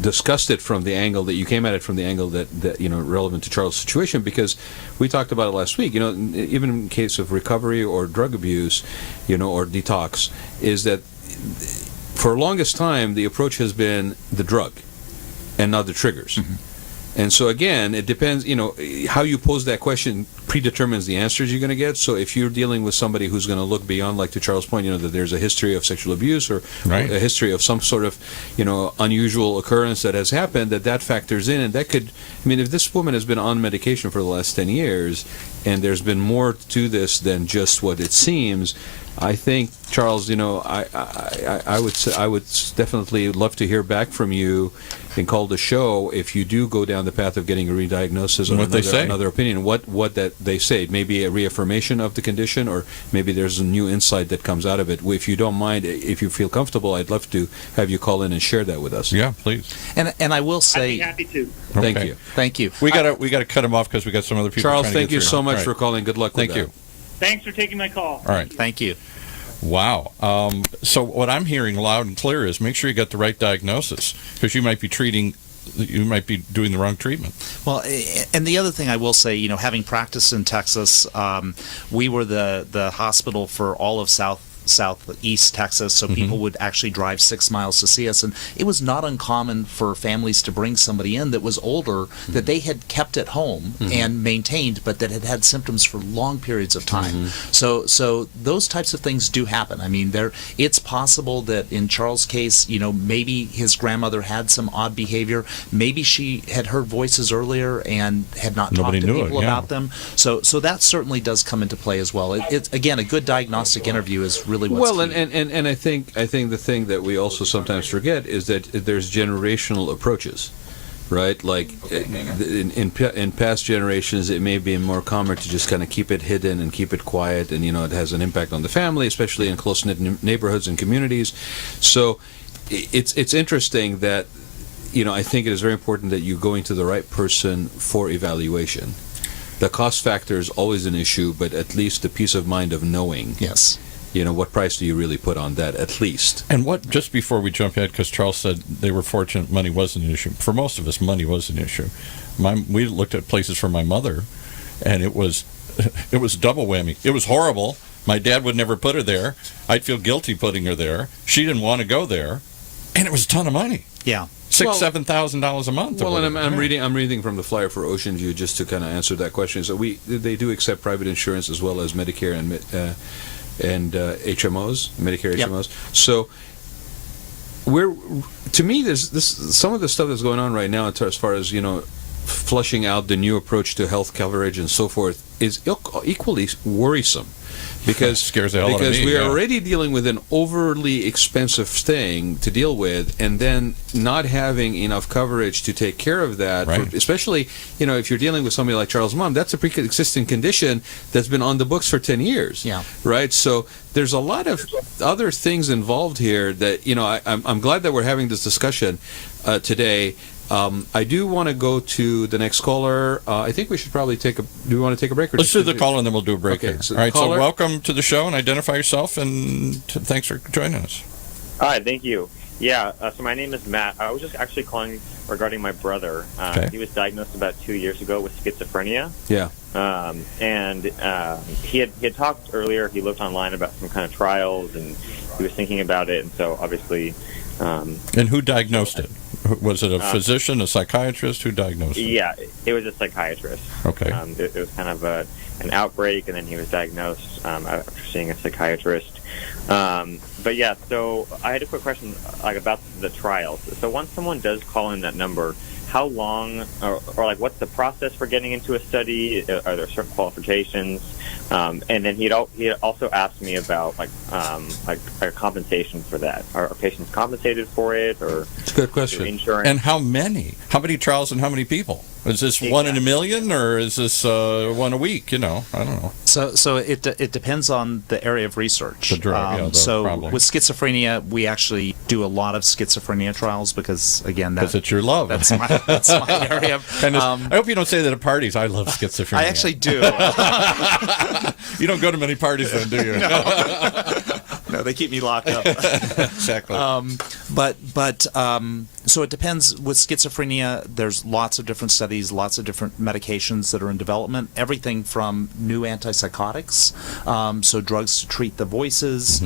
discussed it from the angle that you came at it from the angle that relevant to Charles' situation, because we talked about it last week. Even in case of recovery or drug abuse, or detox, is that for the longest time the approach has been the drug and not the triggers. And so again, it depends, how you pose that question predetermines the answers you're going to get. So if you're dealing with somebody who's going to look beyond, like to Charles' point, that there's a history of sexual abuse or a history of some sort of, unusual occurrence that has happened, that factors in. And that could, if this woman has been on medication for the last 10 years and there's been more to this than just what it seems, I think, Charles, I would definitely love to hear back from you and call the show if you do go down the path of getting a re-diagnosis or another opinion. What that they say, maybe a reaffirmation of the condition, or maybe there's a new insight that comes out of it. If you don't mind, if you feel comfortable, I'd love to have you call in and share that with us. Yeah, please. And I will say, I'd be happy to. Thank you. We got to cut him off because we got some other people. Charles, thank you so much for calling. Good luck with that. Thank you. Thanks for taking my call. All right. Thank you. Wow. So what I'm hearing loud and clear is make sure you got the right diagnosis, because you might be doing the wrong treatment. Well, and the other thing I will say, having practiced in Texas, we were the hospital for all of southeast Texas, so people would actually drive 6 miles to see us, and it was not uncommon for families to bring somebody in that was older that they had kept at home and maintained, but that had had symptoms for long periods of time. So those types of things do happen. It's possible that in Charles' case, maybe his grandmother had some odd behavior, maybe she had heard voices earlier and had not talked to people about them. So that certainly does come into play as well. It's again, a good diagnostic interview is really what's key. And I think the thing that we also sometimes forget is that there's generational approaches, right? Like in past generations, it may be more common to just kind of keep it hidden and keep it quiet, and it has an impact on the family, especially in close-knit neighborhoods and communities. So it's interesting that I think it is very important that you're going to the right person for evaluation. The cost factor is always an issue, but at least the peace of mind of knowing. Yes. what price do you really put on that at least? And what, just before we jump ahead, because Charles said they were fortunate money wasn't an issue. For most of us, money was an issue. We looked at places for my mother, and it was double whammy. It was horrible. My dad would never put her there. I'd feel guilty putting her there. She didn't want to go there, and it was a ton of money. Yeah. $7,000 a month. Well, and I'm reading from the flyer for Ocean View just to kind of answer that question. So they do accept private insurance as well as Medicare and HMOs, Medicare HMOs. So to me, there's some of the stuff that's going on right now as far as flushing out the new approach to health coverage and so forth is equally worrisome. Because scares the hell out of me, we are already dealing with an overly expensive thing to deal with, and then not having enough coverage to take care of that. Right. Especially, if you're dealing with somebody like Charles' mom, that's a pre-existing condition that's been on the books for 10 years. Yeah. Right. So there's a lot of other things involved here that I'm glad that we're having this discussion today. I do want to go to the next caller. I think we should probably do we want to take a break? Let's do the caller and then we'll do a break. Okay, here. so all right, caller? so welcome to the show and identify yourself and thanks for joining us. Hi, thank you. Yeah, so my name is Matt. I was just actually calling regarding my brother. Okay. He was diagnosed about 2 years ago with schizophrenia. Yeah. And he had talked earlier, he looked online about some kind of trials and he was thinking about it, and so obviously... and who diagnosed it? Was it a physician, a psychiatrist? Who diagnosed it? Yeah, it was a psychiatrist. Okay. It was kind of an outbreak, and then he was diagnosed after seeing a psychiatrist. But yeah, so I had a quick question about the trials. So once someone does call in that number, how long, or what's the process for getting into a study? Are there certain qualifications? And then he also asked me about compensation for that. Are patients compensated for it, or it's a good question. Insurance? And how many? How many trials and how many people? Is this one in a million, or is this one a week? I don't know. So it depends on the area of research. The drug, so problem. with schizophrenia, we actually do a lot of schizophrenia trials because, again, because it's your love. That's my area. I hope you don't say that at parties. I love schizophrenia. I actually do. You don't go to many parties then, do you? No, they keep me locked up. Exactly. So it depends. With schizophrenia, there's lots of different studies, lots of different medications that are in development. Everything from new antipsychotics, so drugs to treat the voices.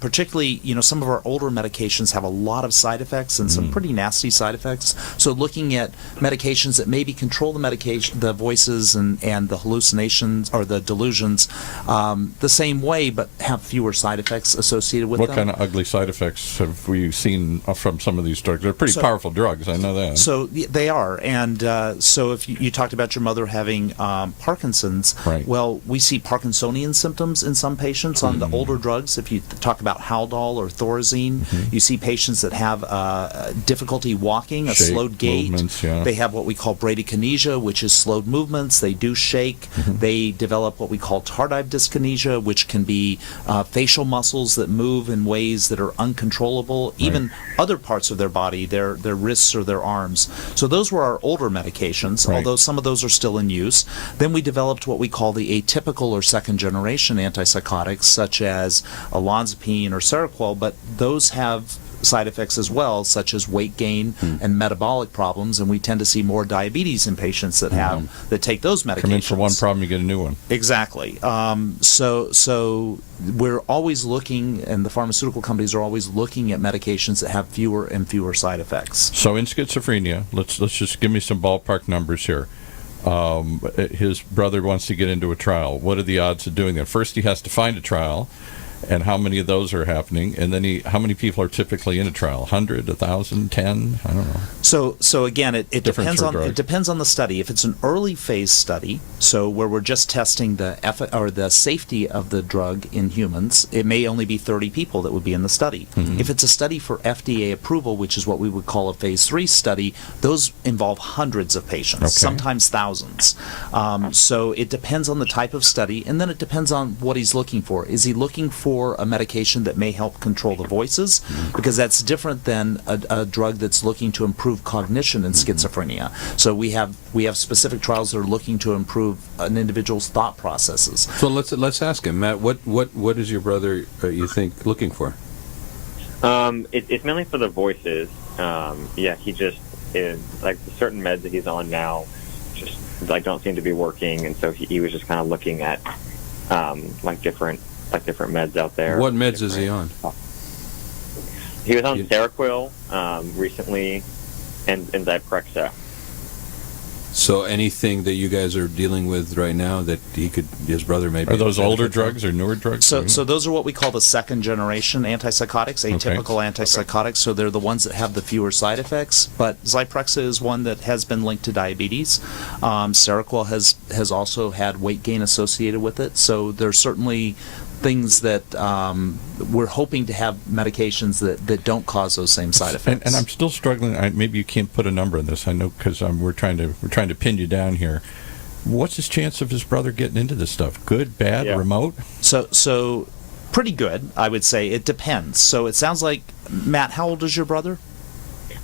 Particularly, some of our older medications have a lot of side effects and some pretty nasty side effects. So looking at medications that maybe control the voices and the hallucinations or the delusions the same way, but have fewer side effects associated with them. What kind of ugly side effects have we seen from some of these drugs? They're pretty powerful drugs, I know that. So they are, and so if you talked about your mother having Parkinson's, right. Well, we see Parkinsonian symptoms in some patients on the older drugs. If you talk about Haldol or Thorazine, you see patients that have difficulty walking, a slowed gait. They have what we call bradykinesia, which is slowed movements. They do shake. They develop what we call tardive dyskinesia, which can be facial muscles that move in ways that are uncontrollable, even other parts of their body, their wrists or their arms. So those were our older medications, although some of those are still in use. Then we developed what we call the atypical or second generation antipsychotics, such as olanzapine or Seroquel, but those have side effects as well, such as weight gain and metabolic problems, and we tend to see more diabetes in patients that that take those medications. Come in for one problem, you get a new one. Exactly. So we're always looking, and the pharmaceutical companies are always looking at medications that have fewer and fewer side effects. So in schizophrenia, let's just give me some ballpark numbers here. His brother wants to get into a trial. What are the odds of doing that? First, he has to find a trial. And how many of those are happening? And then how many people are typically in a trial? 100, 1,000, 10? I don't know. So again, it depends on the study. If it's an early phase study, so where we're just testing the safety of the drug in humans, it may only be 30 people that would be in the study. If it's a study for FDA approval, which is what we would call a phase 3 study, those involve hundreds of patients, sometimes thousands. So it depends on the type of study, and then it depends on what he's looking for. Is he looking for for a medication that may help control the voices, because that's different than a drug that's looking to improve cognition in schizophrenia. So we have specific trials that are looking to improve an individual's thought processes. So let's ask him, Matt. What is your brother you think looking for? It's mainly for the voices. He just is, like, certain meds that he's on now just don't seem to be working, and so he was just kind of looking at different meds out there. What meds is he on? He was on Seroquel recently, and Zyprexa. So anything that you guys are dealing with right now that his brother may be... Are those older drugs or newer drugs? So those are what we call the second generation antipsychotics, atypical antipsychotics. So they're the ones that have the fewer side effects. But Zyprexa is one that has been linked to diabetes. Seroquel has also had weight gain associated with it. So there's certainly things that we're hoping to have medications that don't cause those same side effects. And I'm still struggling. Maybe you can't put a number on this. I know, because we're trying to pin you down here. What's his chance of his brother getting into this stuff? Good, bad, remote? So pretty good, I would say. It depends. So it sounds like, Matt, how old is your brother?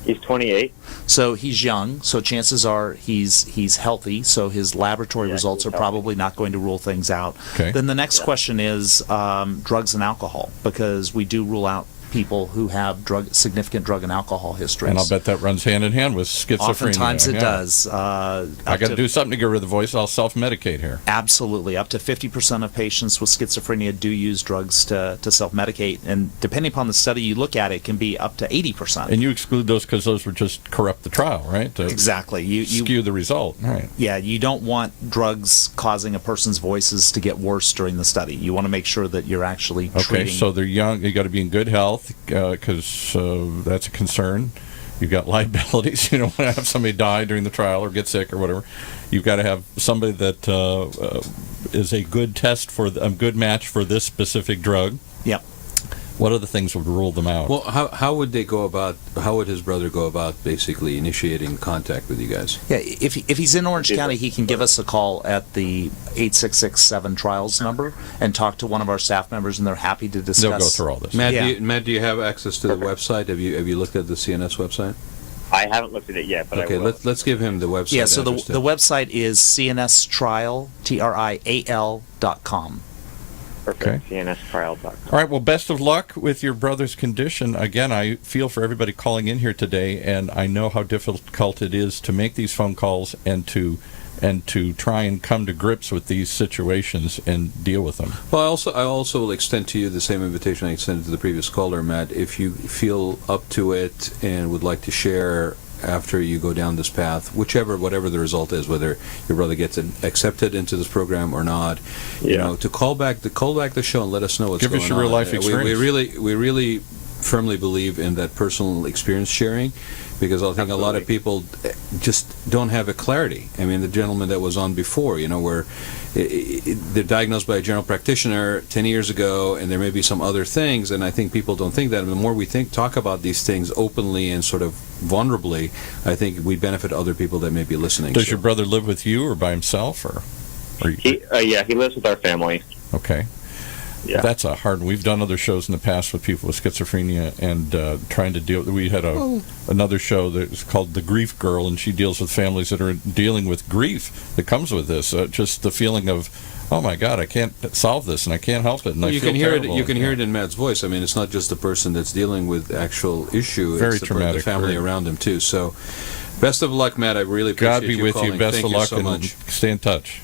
He's 28. So he's young, so chances are he's healthy, so his laboratory results are probably not going to rule things out. Okay. Then the next question is drugs and alcohol, because we do rule out people who have significant drug and alcohol histories. And I'll bet that runs hand in hand with schizophrenia. Oftentimes it does. I got to do something to get rid of the voice. I'll self-medicate here. Absolutely. Up to 50% of patients with schizophrenia do use drugs to self-medicate. And depending upon the study you look at, it can be up to 80%. And you exclude those because those would just corrupt the trial, right? Exactly. You skew the result. Right. Yeah, you don't want drugs causing a person's voices to get worse during the study. You want to make sure that you're actually treating... Okay, so they're young. You got to be in good health, because that's a concern. You've got liabilities. You don't want to have somebody die during the trial or get sick or whatever. You've got to have somebody that is a good test for a good match for this specific drug. Yep. What other things would rule them out? Well, how would they go about? How would his brother go about basically initiating contact with you guys? Yeah, if he's in Orange County, he can give us a call at the 8667 trials number and talk to one of our staff members, and they're happy to discuss. They'll go through all this. Matt, do you have access to the website? Have you looked at the CNS website? I haven't looked at it yet, but okay, I will. let's give him the website. Yeah, so the website is cnstrial.com. Perfect. Okay. CNStrial.com. All right, well, best of luck with your brother's condition. Again, I feel for everybody calling in here today, and I know how difficult it is to make these phone calls and to try and come to grips with these situations and deal with them. Well, I also will extend to you the same invitation I extended to the previous caller, Matt. If you feel up to it and would like to share after you go down this path, whatever the result is, whether your brother gets accepted into this program or not, you know, to call back the show and let us know what's going on. Give us your real life experience. We really firmly believe in that personal experience sharing, because I think a lot of people just don't have a clarity. I mean, the gentleman that was on before, where they're diagnosed by a general practitioner 10 years ago, and there may be some other things, and I think people don't think that. And the more we talk about these things openly and sort of vulnerably, I think we benefit other people that may be listening. Does your brother live with you or by himself, or he lives with our family. Okay. Yeah. That's a hard one. We've done other shows in the past with people with schizophrenia and trying to deal. We had another show that was called The Grief Girl, and she deals with families that are dealing with grief that comes with this. Just the feeling of, oh my God, I can't solve this and I can't help it. And well, I feel terrible. You can hear it in Matt's voice. I mean, it's not just the person that's dealing with the actual issue. Very it's traumatic. The family around him too. So, best of luck, Matt. I really appreciate God be you with calling. you. Best Thank of you luck so and much. stay in touch.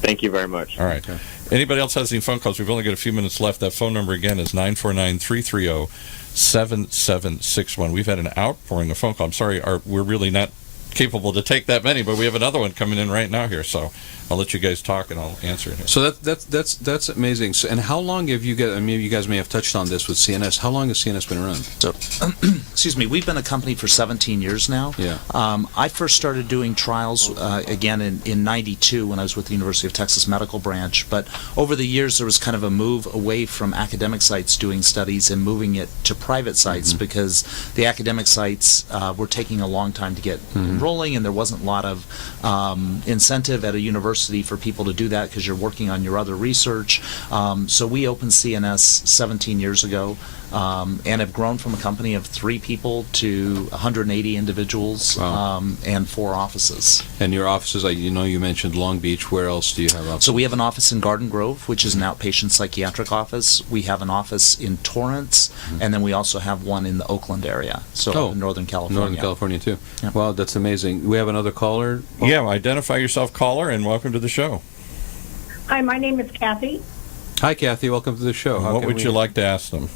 Thank you very much. All right. Okay. Anybody else has any phone calls? We've only got a few minutes left. That phone number again is 949-330-7761. We've had an outpouring of phone calls. I'm sorry, we're really not capable to take that many, but we have another one coming in right now here. So I'll let you guys talk and I'll answer it here. So that's amazing. So, and how long have you guys? I mean, you guys may have touched on this with CNS. How long has CNS been around? So, excuse me. We've been a company for 17 years now. Yeah. I first started doing trials again in '92 when I was with the University of Texas Medical Branch. But over the years, there was kind of a move away from academic sites doing studies and moving it to private sites because the academic sites were taking a long time to get enrolling, and there wasn't a lot of incentive at a university for people to do that because you're working on your other research. So we opened CNS 17 years ago. And have grown from a company of 3 people to 180 individuals. Wow. And 4 offices. And your offices, you mentioned Long Beach. Where else do you have offices? So we have an office in Garden Grove, which is an outpatient psychiatric office. We have an office in Torrance, and then we also have one in the Oakland area, so in Northern California. Northern California, too. Yep. Wow, that's amazing. We have another caller. Yeah, identify yourself, caller, and welcome to the show. Hi, my name is Kathy. Hi, Kathy. Welcome to the show. What would you like to ask them?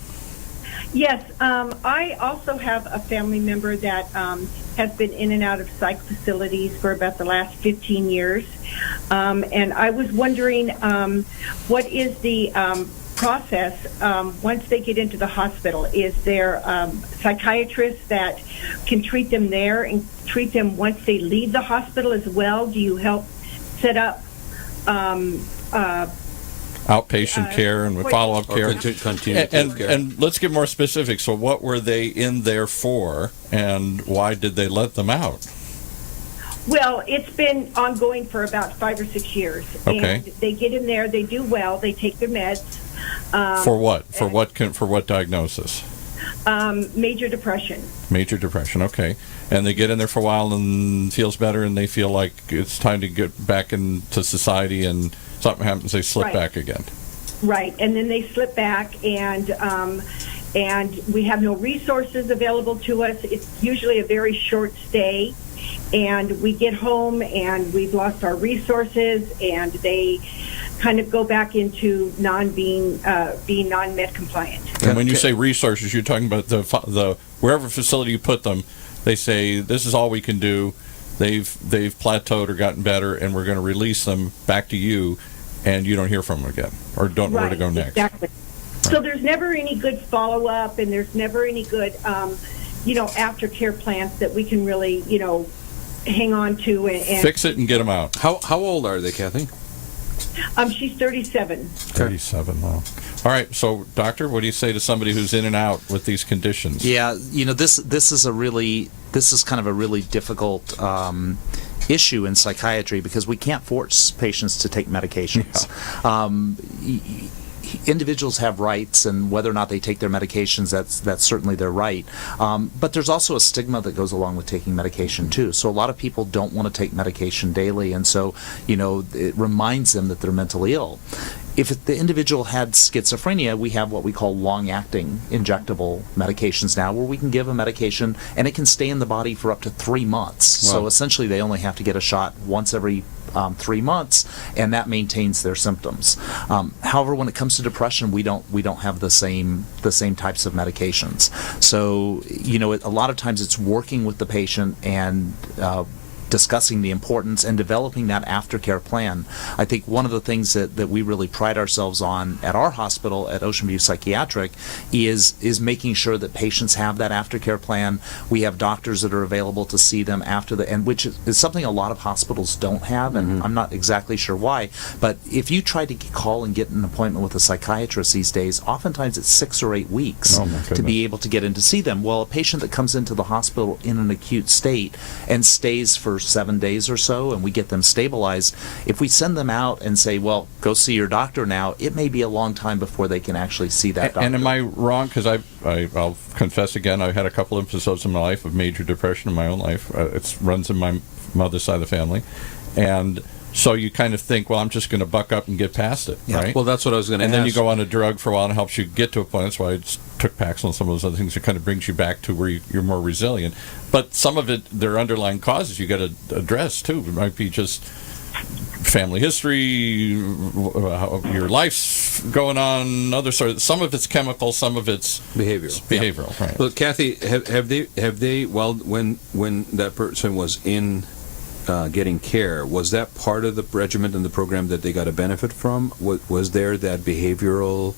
Yes, I also have a family member that has been in and out of psych facilities for about the last 15 years. And I was wondering, what is the process once they get into the hospital? Is there psychiatrists that can treat them there and treat them once they leave the hospital as well? Do you help set up outpatient care and follow-up care. And let's get more specific. So what were they in there for, and why did they let them out? Well, it's been ongoing for about 5 or 6 years. Okay. And they get in there, they do well, they take their meds. For what? For what diagnosis? Major depression. Major depression, okay. And they get in there for a while and feels better, and they feel like it's time to get back into society, and something happens, they slip back again. Right, and then they slip back, and we have no resources available to us. It's usually a very short stay, and we get home, and we've lost our resources, and they kind of go back into being non-med compliant. And when you say resources, you're talking about the wherever facility you put them, they say, this is all we can do. They've plateaued or gotten better, and we're going to release them back to you, and you don't hear from them again, or don't know where to go next. Exactly. So there's never any good follow-up, and there's never any good, aftercare plans that we can really, hang on to and fix it and get them out. How old are they, Kathy? She's 37. 37, wow. All right, so doctor, what do you say to somebody who's in and out with these conditions? Yeah, this is kind of a really difficult issue in psychiatry because we can't force patients to take medications. Yeah. Individuals have rights, and whether or not they take their medications, that's certainly their right. But there's also a stigma that goes along with taking medication too. So a lot of people don't want to take medication daily, and so it reminds them that they're mentally ill. If the individual had schizophrenia, we have what we call long-acting injectable medications now, where we can give a medication and it can stay in the body for up to 3 months. Wow. So essentially, they only have to get a shot once every 3 months, and that maintains their symptoms. However, when it comes to depression, we don't have the same types of medications. So a lot of times it's working with the patient and discussing the importance and developing that aftercare plan. I think one of the things that we really pride ourselves on at our hospital at Ocean View Psychiatric is making sure that patients have that aftercare plan. We have doctors that are available to see them after and which is something a lot of hospitals don't have, and I'm not exactly sure why, but if you try to call and get an appointment with a psychiatrist these days, oftentimes it's 6 or 8 weeks to be able to get in to see them. Well, a patient that comes into the hospital in an acute state and stays for 7 days or so, and we get them stabilized, if we send them out and say, well, go see your doctor now, it may be a long time before they can actually see that doctor. And am I wrong? Because I'll confess again, I've had a couple of episodes in my life of major depression in my own life. It runs in my mother's side of the family. And so you kind of think, well, I'm just going to buck up and get past it, right? Well, that's what I was going to ask. And then you go on a drug for a while, and it helps you get to a point. That's why I took Paxil and some of those other things. It kind of brings you back to where you're more resilient. But some of it, their underlying causes you got to address, too. It might be just family history, your life's going on, other sort. Some of it's chemical, some of it's behavioral. Right. Well, Kathy, have they? Well, when that person was in getting care, was that part of the regimen and the program that they got a benefit from? Was there that behavioral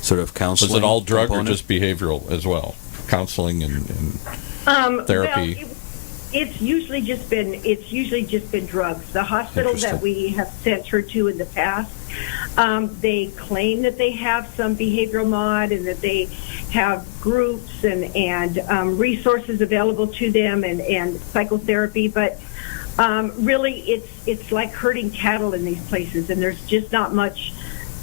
sort of counseling? Was it all drug component? or just behavioral as well? Counseling and therapy? It's usually just been drugs. The hospital that we have sent her to in the past, they claim that they have some behavioral mod and that they have groups and resources available to them and psychotherapy, but really it's like herding cattle in these places, and there's just not much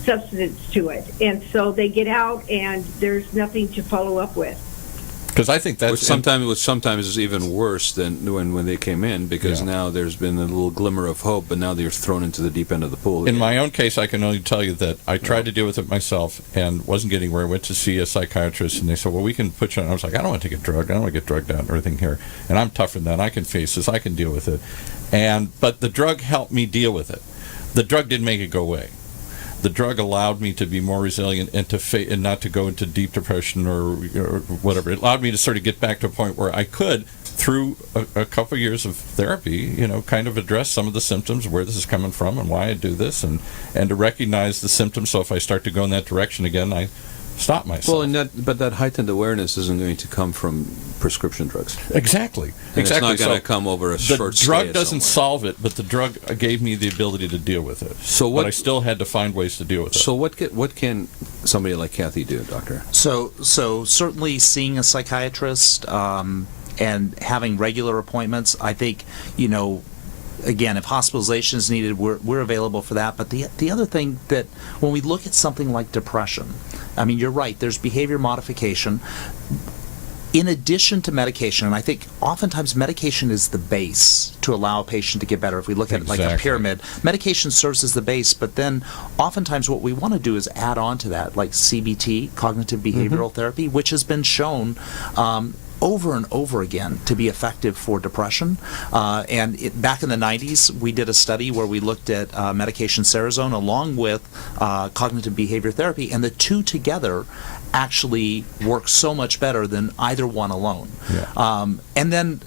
substance to it. And so they get out and there's nothing to follow up with. Because I think that's which sometimes is even worse than when they came in, because now there's been a little glimmer of hope, but now they're thrown into the deep end of the pool. In my own case, I can only tell you that I tried to deal with it myself and wasn't getting where I went to see a psychiatrist, and they said, well, we can put you on. I was like, I don't want to take a drug. I don't want to get drugged out and everything here. And I'm tougher than that. I can face this. I can deal with it. But the drug helped me deal with it. The drug didn't make it go away. The drug allowed me to be more resilient and and not to go into deep depression or whatever. It allowed me to sort of get back to a point where I could, through a couple of years of therapy, kind of address some of the symptoms, where this is coming from and why I do this, and to recognize the symptoms. So if I start to go in that direction again, I stop myself. Well, but that heightened awareness isn't going to come from prescription drugs. Exactly. And exactly. It's not going to come over a short stay. The drug doesn't solve it, but the drug gave me the ability to deal with it. But I still had to find ways to deal with it. So what can somebody like Kathy do, Doctor? So certainly seeing a psychiatrist and having regular appointments. I think, again, if hospitalization is needed, we're available for that. But the other thing that when we look at something like depression, I mean, you're right, there's behavior modification. In addition to medication, and I think oftentimes medication is the base to allow a patient to get better. If we look at it like a pyramid, medication serves as the base, but then oftentimes what we want to do is add on to that, like CBT, cognitive behavioral therapy, which has been shown over and over again to be effective for depression. Back in the 90s, we did a study where we looked at medication Cerazone along with cognitive behavior therapy, and the two together actually work so much better than either one alone. And then,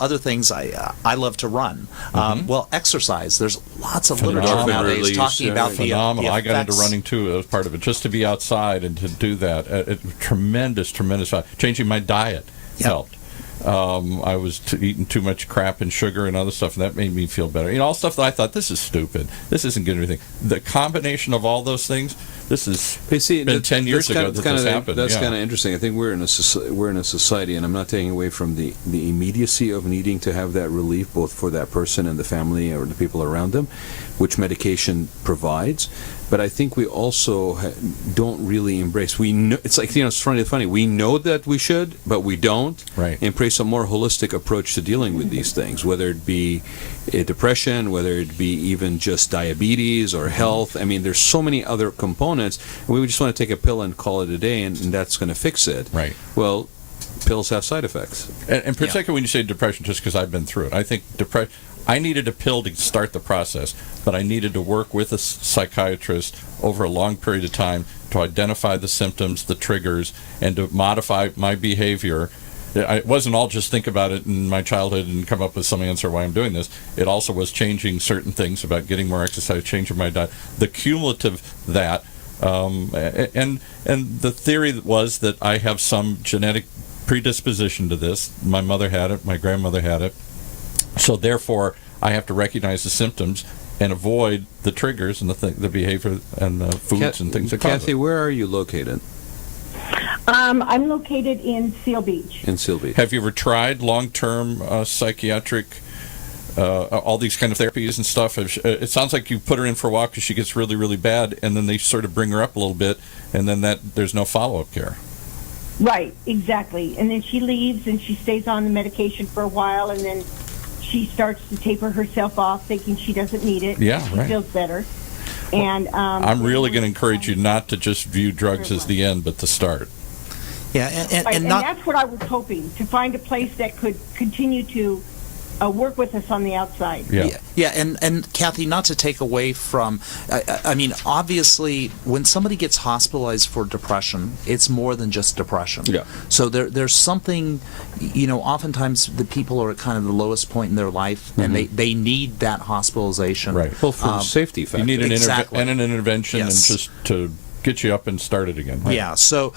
other things, I love to run. Well, exercise. There's lots of literature nowadays talking about the phenomenal. the I got into effects. running too as part of it, just to be outside and to do that. Tremendous. Changing my diet helped. I was eating too much crap and sugar and other stuff, and that made me feel better. All stuff that I thought, this is stupid. This isn't good or anything. The combination of all those things, this is been 10 years ago that this happened. That's kind of interesting. I think we're in a society, and I'm not taking away from the immediacy of needing to have that relief, both for that person and the family or the people around them, which medication provides. But I think we also don't really embrace. We know, it's like, it's funny. We know that we should, but we don't. Right. Embrace a more holistic approach to dealing with these things, whether it be depression, whether it be even just diabetes or health. I mean, there's so many other components. And we just want to take a pill and call it a day, and that's going to fix it. Right. Well, pills have side effects. And particularly when you say depression, just because I've been through it, I think I needed a pill to start the process, but I needed to work with a psychiatrist over a long period of time to identify the symptoms, the triggers, and to modify my behavior. It wasn't all just think about it in my childhood and come up with some answer why I'm doing this. It also was changing certain things about getting more exercise, changing my diet. The cumulative that, and the theory was that I have some genetic predisposition to this. My mother had it, my grandmother had it. So therefore, I have to recognize the symptoms and avoid the triggers and the behavior and the foods and things that cause Kathy, it. where are you located? I'm located in Seal Beach. In Seal Beach. Have you ever tried long-term psychiatric, all these kind of therapies and stuff? It sounds like you put her in for a walk because she gets really, really bad, and then they sort of bring her up a little bit, and then there's no follow-up care. Right, exactly. And then she leaves and she stays on the medication for a while, and then she starts to taper herself off, thinking she doesn't need it. Yeah, she right. feels better. And I'm really going to encourage you not to just view drugs as the end, but the start. Yeah, and that's what I was hoping, to find a place that could continue to work with us on the outside. Yeah, and Kathy, not to take away from, I mean, obviously, when somebody gets hospitalized for depression, it's more than just depression. Yeah. So there's something, oftentimes the people are at kind of the lowest point in their life, and they need that hospitalization. Right. Well, for safety factor. You need an Exactly. an intervention, Yes. and just to get you up and started again. Right? Yeah. So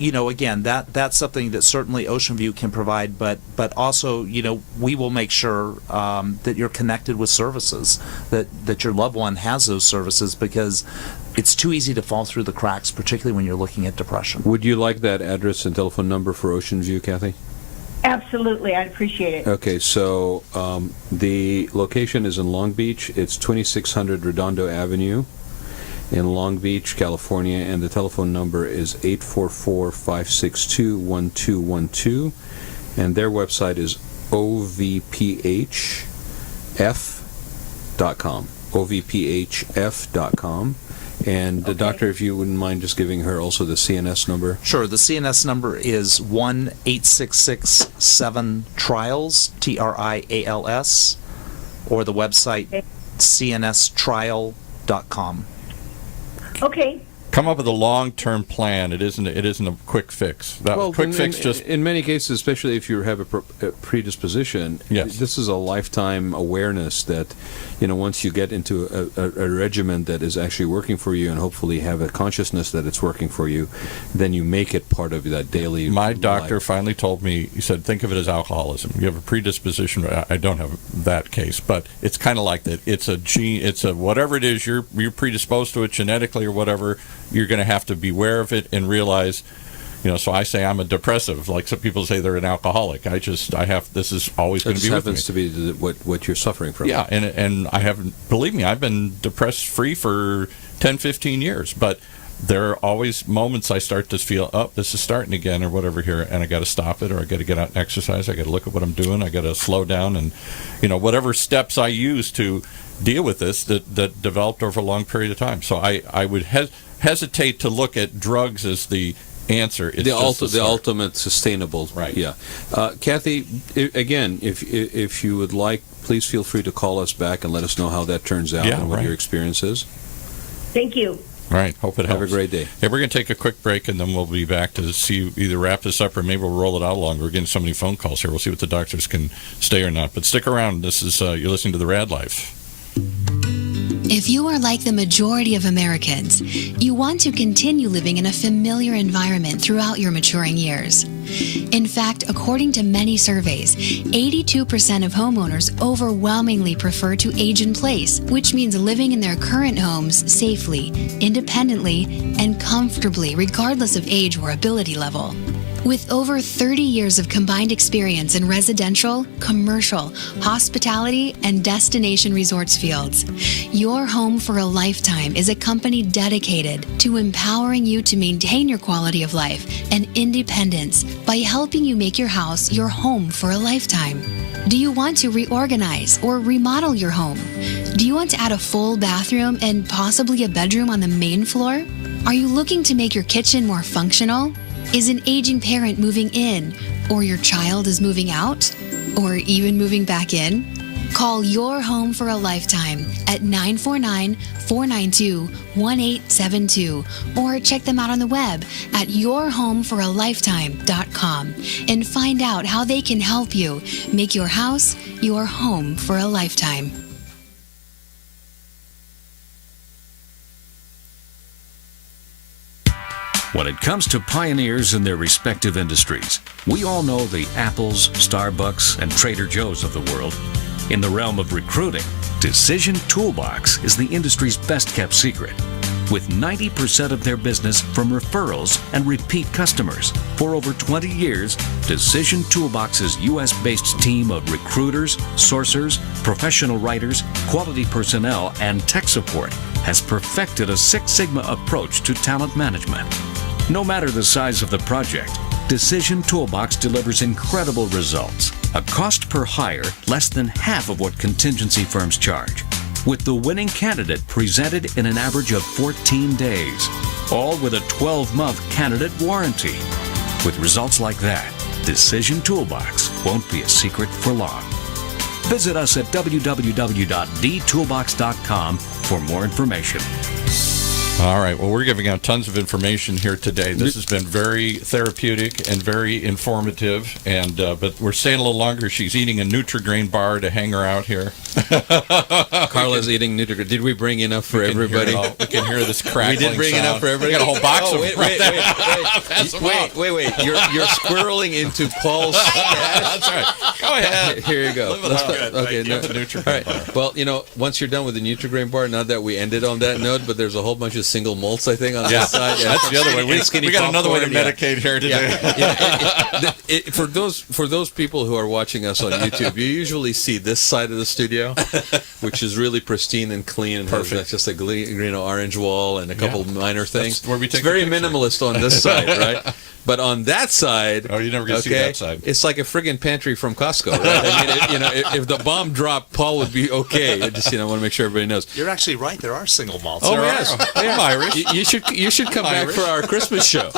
again, that's something that certainly Ocean View can provide, but also we will make sure that you're connected with services, that your loved one has those services, because it's too easy to fall through the cracks, particularly when you're looking at depression. Would you like that address and telephone number for Ocean View, Kathy? Absolutely, I'd appreciate it. Okay, so the location is in Long Beach. It's 2600 Redondo Avenue in Long Beach, California, and the telephone number is 844-562-1212, and their website is ovphf.com. ovphf.com. And the doctor, if you wouldn't mind just giving her also the CNS number. Sure. The CNS number is 1-866-7-TRIALS, TRIALS, or the website cnstrial.com. Okay. Come up with a long-term plan. It isn't a quick fix. In many cases, especially if you have a predisposition, yes, this is a lifetime awareness that, once you get into a regimen that is actually working for you, and hopefully have a consciousness that it's working for you, then you make it part of that daily. My doctor finally told me, he said, think of it as alcoholism. You have a predisposition. I don't have that case, but it's kind of like that. It's a gene. It's a whatever it is. You're predisposed to it genetically or whatever. You're going to have to be aware of it and realize, so I say I'm a depressive. Like some people say they're an alcoholic. This is always going to be with me. Happens to be what you're suffering from. Yeah, and I haven't, believe me, I've been depressed free for 10, 15 years. But there are always moments I start to feel, this is starting again or whatever here, and I got to stop it, or I got to get out and exercise. I got to look at what I'm doing. I got to slow down, and whatever steps I use to deal with this that developed over a long period of time. So I would hesitate to look at drugs as the answer. It's the ultimate sustainable. Right. Yeah. Kathy, again, if you would like, please feel free to call us back and let us know how that turns out and what your experience is. Thank you. Right. Hope it helps. Have a great day. Hey, we're going to take a quick break, and then we'll be back to see you either wrap this up or maybe we'll roll it out longer. We're getting so many phone calls here. We'll see what the doctors can stay or not. But stick around. This is you're listening to the Rad Life. If you are like the majority of Americans, you want to continue living in a familiar environment throughout your maturing years. In fact, according to many surveys, 82% of homeowners overwhelmingly prefer to age in place, which means living in their current homes safely, independently, and comfortably, regardless of age or ability level. With over 30 years of combined experience in residential, commercial, hospitality, and destination resorts fields, Your Home for a Lifetime is a company dedicated to empowering you to maintain your quality of life and independence by helping you make your house your home for a lifetime. Do you want to reorganize or remodel your home? Do you want to add a full bathroom and possibly a bedroom on the main floor? Are you looking to make your kitchen more functional? Is an aging parent moving in, or your child is moving out, or even moving back in? Call Your Home for a Lifetime at 949-492-1872, or check them out on the web at yourhomeforalifetime.com and find out how they can help you make your house your home for a lifetime. When it comes to pioneers in their respective industries, we all know the Apples, Starbucks, and Trader Joe's of the world. In the realm of recruiting, Decision Toolbox is the industry's best-kept secret, with 90% of their business from referrals and repeat customers. For over 20 years, Decision Toolbox's U.S.-based team of recruiters, sourcers, professional writers, quality personnel, and tech support has perfected a Six Sigma approach to talent management. No matter the size of the project, Decision Toolbox delivers incredible results. A cost per hire less than half of what contingency firms charge, with the winning candidate presented in an average of 14 days, all with a 12-month candidate warranty. With results like that, Decision Toolbox won't be a secret for long. Visit us at www.dtoolbox.com for more information. All right. Well, we're giving out tons of information here today. This has been very therapeutic and very informative. And but we're staying a little longer. She's eating a Nutri-Grain bar to hang her out here. Carla's eating Nutri-Grain. Did we bring enough for everybody? We can hear this crackling. We did bring sound. enough for everybody. We got a whole box of Wait. You're squirreling into Paul's. That's right. Go ahead. Here you go. Okay. All right. Well, once you're done with the Nutri-Grain bar, not that we ended on that note, but there's a whole bunch of single malts, I think, on the side. Yeah, that's the other way. We got another way to medicate here today. For those people who are watching us on YouTube, you usually see this side of the studio, which is really pristine and clean and has just a green orange wall and a couple minor things. That's where we take it's very minimalist on this side, right? But on that side, you never get to see that side. It's like a friggin' pantry from Costco, right? I mean, if the bomb dropped, Paul would be okay. I just want to make sure everybody knows. You're actually right. There are single malts. Oh yes, I'm Irish. You should come back for our Christmas show.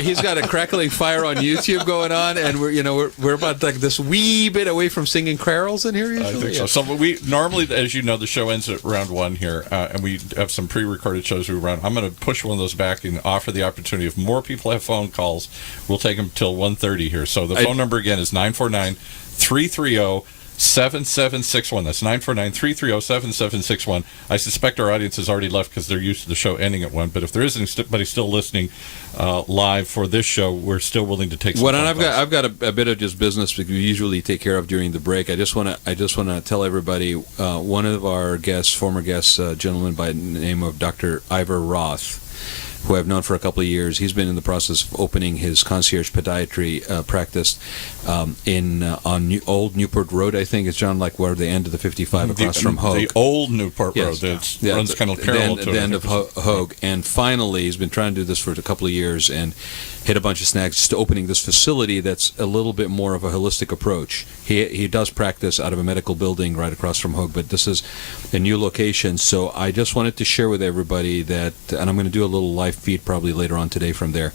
He's got a crackling fire on YouTube going on, and we're about like this wee bit away from singing carols in here. Usually. I think so. So we normally, as you know, the show ends at round 1 here, and we have some pre-recorded shows we run. I'm going to push one of those back and offer the opportunity if more people have phone calls, we'll take them till 1:30 here. So the phone number again is 949-330-7761. That's 949-330-7761. I suspect our audience has already left because they're used to the show ending at 1. But if there is anybody still listening live for this show, we're still willing to take some phone calls. I've got a bit of just business we usually take care of during the break. I just want to tell everybody one of our guests, former guests, a gentleman by the name of Dr. Ivor Roth, who I've known for a couple of years. He's been in the process of opening his concierge podiatry practice on Old Newport Road, I think. It's John, like where the end of the 55 across from Hogue. The old Newport Road that runs kind of parallel to the end of Hogue. And finally, he's been trying to do this for a couple of years and hit a bunch of snags just opening this facility that's a little bit more of a holistic approach. He does practice out of a medical building right across from Hogue, but this is a new location. So I just wanted to share with everybody that, and I'm going to do a little live feed probably later on today from there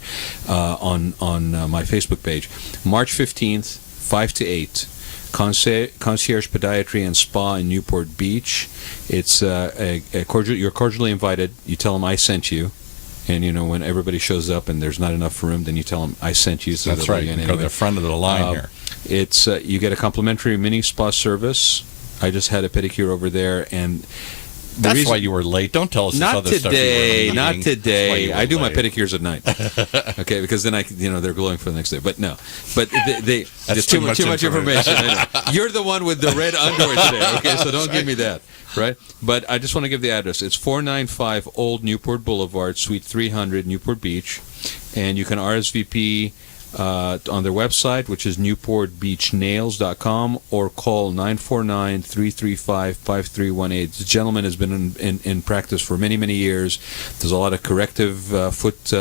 on my Facebook page. March 15th, 5 to 8. Concierge Podiatry and Spa in Newport Beach. It's you're cordially invited. You tell them I sent you. And, when everybody shows up and there's not enough room, then you tell them, I sent you. So that's right. You go to the front of the line here. It's you get a complimentary mini spa service. I just had a pedicure over there, and that's why you were late. Don't tell us this other stuff you were not today. I do my late. pedicures at night. Okay, because then they're glowing for the next day. But no, but that's too much information. I know. You're the one with the red underwear today. Okay, so don't give me that. Right? But I just want to give the address. It's 495 Old Newport Boulevard, Suite 300, Newport Beach. And you can RSVP on their website, which is newportbeachnails.com, or call 949-335-5318. This gentleman has been in practice for many, many years. There's a lot of corrective foot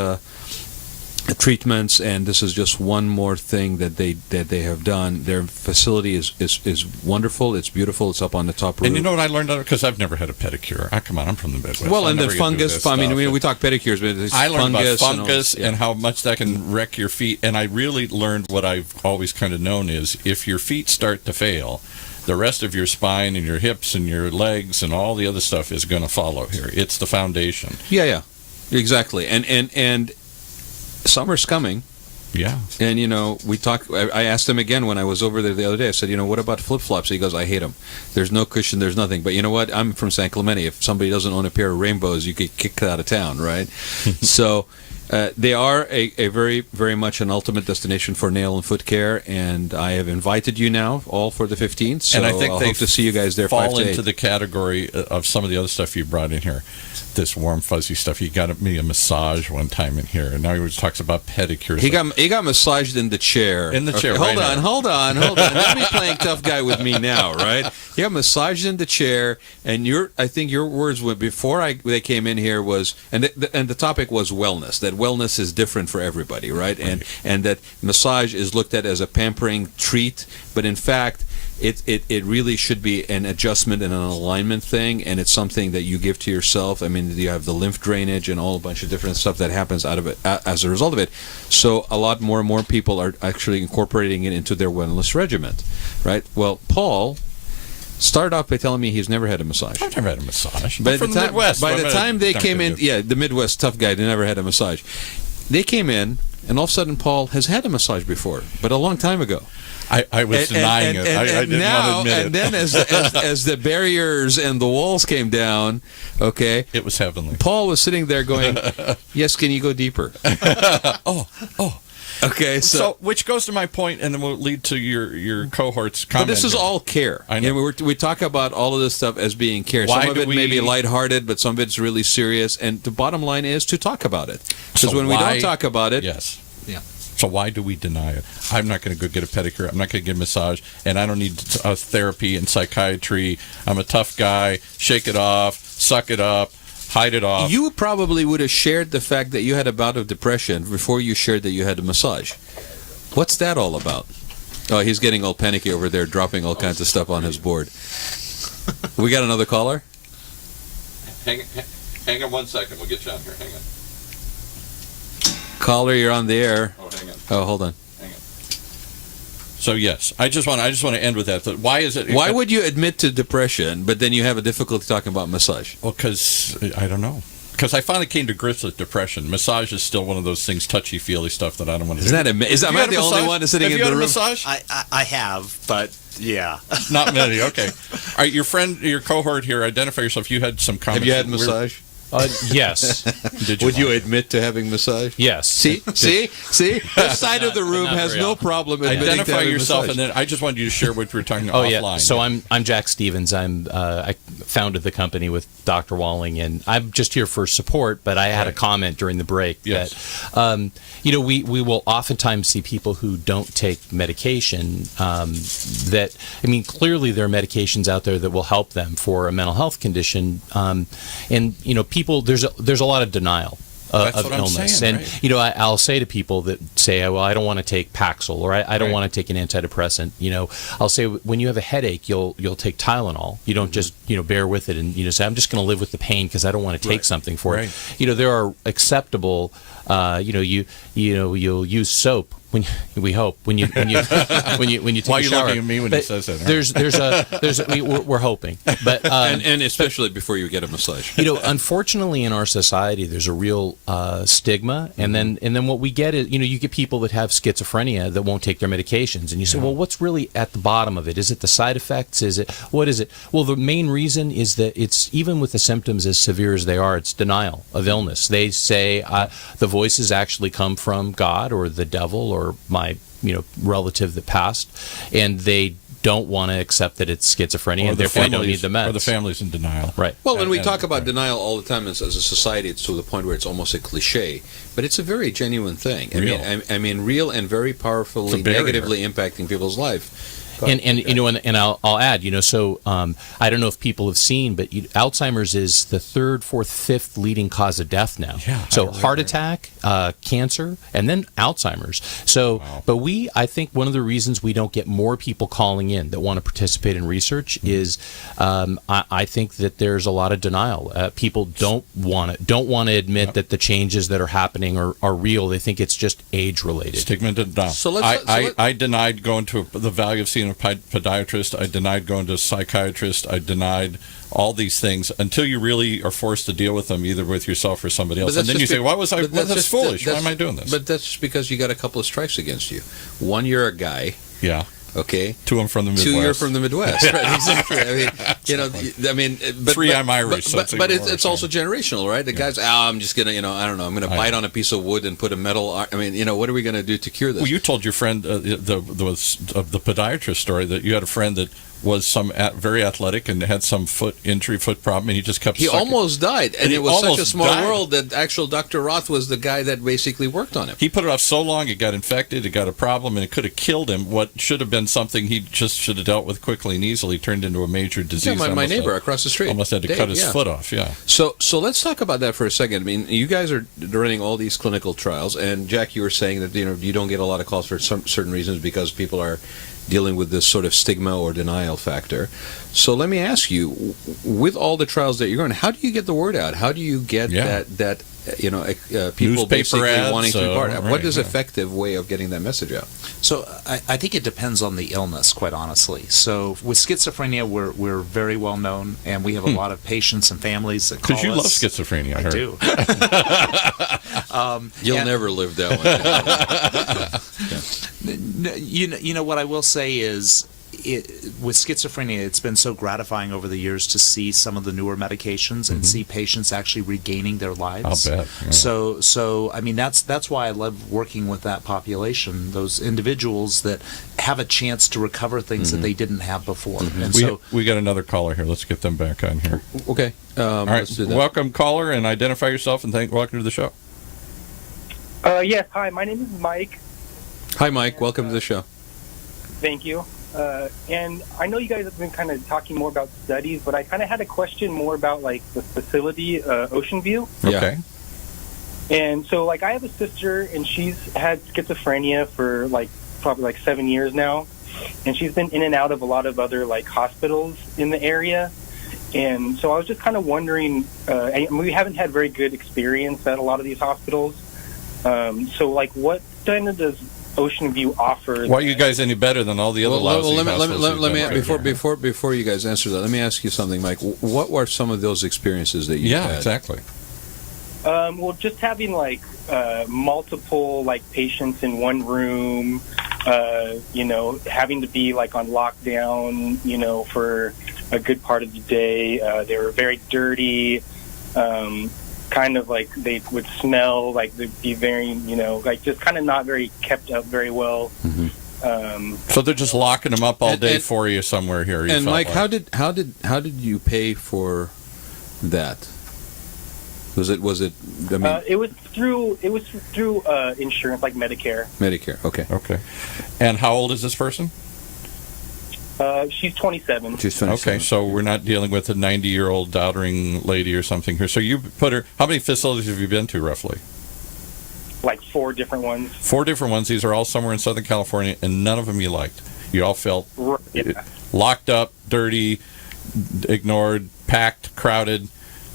treatments, and this is just one more thing that they have done. Their facility is wonderful. It's beautiful. It's up on the top roof. And you know what I learned? Because I've never had a pedicure. Come on, I'm from the Midwest. Well, and the fungus. I mean, we talk pedicures, but it's I learned fungus about fungus and how much that can wreck your feet. And I really learned what I've always kind of known is if your feet start to fail, the rest of your spine and your hips and your legs and all the other stuff is going to follow here. It's the foundation. Yeah, exactly. And summer's coming. Yeah. And, we talk. I asked him again when I was over there the other day. I said, what about flip-flops? He goes, I hate them. There's no cushion. There's nothing. But you know what? I'm from San Clemente. If somebody doesn't own a pair of Rainbows, you get kicked out of town, right? So they are a very, very much an ultimate destination for nail and foot care. And I have invited you now, all for the 15th. So and I think I'll they hope to see you guys there 5 fall to 8. into the category of some of the other stuff you brought in here. This warm, fuzzy stuff. He got me a massage one time in here, and now he talks about pedicures. He got massaged in the chair. In the chair. Okay, hold on. Let me playing tough guy with me now, right? He got massaged in the chair, and I think your words were before they came in here was, and the topic was wellness. That wellness is different for everybody, right? And that massage is looked at as a pampering treat, but in fact, it really should be an adjustment and an alignment thing, and it's something that you give to yourself. I mean, you have the lymph drainage and all a bunch of different stuff that happens out of it as a result of it. So a lot more and more people are actually incorporating it into their wellness regimen, right? Well, Paul started off by telling me he's never had a massage. I've never had a massage. By from the the Midwest. By the time they came in, the Midwest tough guy, they never had a massage. They came in, and all of a sudden, Paul has had a massage before, but a long time ago. I was denying it. I didn't want to admit it. And then as the barriers and the walls came down, okay, it was heavenly. Paul was sitting there going, "Yes, can you go deeper?" Oh. Okay, so which goes to my point, and then will lead to your cohort's comment. But this is all care. I know. You know, we talk about all of this stuff as being care. Why some of do it may be lighthearted, but some of it's really serious. And the bottom line is to talk about it. Because when we don't talk about it, yes, yeah. So why do we deny it? I'm not going to go get a pedicure. I'm not going to get a massage, and I don't need therapy and psychiatry. I'm a tough guy. Shake it off. Suck it up. Hide it off. You probably would have shared the fact that you had a bout of depression before you shared that you had a massage. What's that all about? Oh, he's getting all panicky over there, dropping all kinds of stuff on his board. We got another caller? Hang on 1 second. We'll get you on here. Hang on. Caller, you're on the air. Oh, hang on. Oh, hold on. Hang on. So yes, I just want to end with that. But why is it? Why would you admit to depression, but then you have a difficulty talking about massage? Well, because I don't know. Because I finally came to grips with depression. Massage is still one of those things, touchy-feely stuff that I don't want to do. Am I the only one sitting in the room? Massage? I have, but yeah. Not many, okay. All right, your friend, your cohort here, identify yourself. You had some comments. Have you had massage? Yes. Would you admit to having massage? Yes. See? This side of the room has no problem admitting to Identify having yourself, massage. and then I just wanted you to share what we were talking Oh offline. yeah. So I'm Jack Stevens. I founded the company with Dr. Walling, and I'm just here for support. But I had a comment during the break that we will oftentimes see people who don't take medication. Clearly there are medications out there that will help them for a mental health condition, and people, there's a lot of denial of illness. Saying, and I'll say to people that say, well, I don't want to take Paxil, or I don't want to take an antidepressant. I'll say, when you have a headache, you'll take Tylenol. You don't just bear with it and say, I'm just going to live with the pain because I don't want to take something for it. There are acceptable. You'll use soap when we hope when you take a shower. Why are you looking at me when he says that? We're hoping, but and especially before you get a massage. Unfortunately, in our society, there's a real stigma, and then what we get is you get people that have schizophrenia that won't take their medications, and you say, well, what's really at the bottom of it? Is it the side effects? What is it? Well, the main reason is that it's, even with the symptoms as severe as they are, it's denial of illness. They say the voices actually come from God or the devil or my relative that passed, and they don't want to accept that it's schizophrenia, and therefore don't need the meds. Or the family's in denial. Right. Well, when we talk about denial all the time as a society, it's to the point where it's almost a cliche, but it's a very genuine thing. Real and very powerfully negatively impacting people's life. And I'll add, so I don't know if people have seen, but Alzheimer's is the third, fourth, fifth leading cause of death now. Yeah, so heart attack, cancer, and then Alzheimer's. So, but I think one of the reasons we don't get more people calling in that want to participate in research is I think that there's a lot of denial. People don't want to admit that the changes that are happening are real. They think it's just age related. Stigma and denial. I denied going to the value of seeing a podiatrist. I denied going to a psychiatrist. I denied all these things until you really are forced to deal with them, either with yourself or somebody else. And then you say, why was I? That's foolish. Why am I doing this? But that's just because you got a couple of strikes against you. One, you're a guy. Yeah. Okay. Two, I'm from the Midwest. Two, you're from the Midwest. Right, exactly. Three, I'm Irish. But it's also generational, right? The guy's, I'm just gonna, I don't know, I'm gonna bite on a piece of wood and put a metal. What are we gonna do to cure this? Well, you told your friend the podiatrist story that you had a friend that was very athletic and had some foot problem, and he just kept. He almost died, and it was such a small world that actual Dr. Roth was the guy that basically worked on him. He put it off so long, it got infected, it got a problem, and it could have killed him. What should have been something he just should have dealt with quickly and easily turned into a major disease. Yeah, my neighbor across the street almost had to cut his foot off. Yeah. So let's talk about that for a second. You guys are running all these clinical trials, and Jack, you were saying that you don't get a lot of calls for certain reasons because people are dealing with this sort of stigma or denial factor. So let me ask you, with all the trials that you're going, how do you get the word out? How do you get that people Newspaper basically ads, wanting to be part of? What is right, effective way of getting that message out? So I think it depends on the illness, quite honestly. So with schizophrenia, we're very well known, and we have a lot of patients and families that call us. Because you love schizophrenia, I do. You'll never live that one. You know what I will say is, with schizophrenia, it's been so gratifying over the years to see some of the newer medications and see patients actually regaining their lives. I'll bet. Yeah. So I mean, that's why I love working with that population, those individuals that have a chance to recover things that they didn't have before. And we got another caller here. Let's get them back on here. Okay. All right. Let's do that. Welcome, caller, and identify yourself and welcome to the show. Yes, hi. My name is Mike. Hi, Mike. Welcome to the show. Thank you. And I know you guys have been kind of talking more about studies, but I kind of had a question more about like the facility, Ocean View. Okay. And so, like, I have a sister, and she's had schizophrenia for probably 7 years now, and she's been in and out of a lot of other hospitals in the area. And so I was just kind of wondering, we haven't had very good experience at a lot of these hospitals. So what kind of does Ocean View offers? Why are you guys any better than all the other lousy hospitals? Let me before you guys answer that, let me ask you something, Mike. What were some of those experiences that you had? Yeah, exactly. Well, just having multiple patients in one room, having to be on lockdown, for a good part of the day. They were very dirty. Kind of they would smell, they'd be very, just kind of not very kept up very well. So they're just locking them up all day for you somewhere here. And Mike, how did you pay for that? Was it? I mean, it was through insurance, like Medicare. Medicare. Okay. And how old is this person? She's 27. She's 27. Okay, so we're not dealing with a 90-year-old doddering lady or something here. So you put her. How many facilities have you been to, roughly? 4 different ones. 4 different ones. These are all somewhere in Southern California, and none of them you liked. You all felt locked up, dirty, ignored, packed, crowded,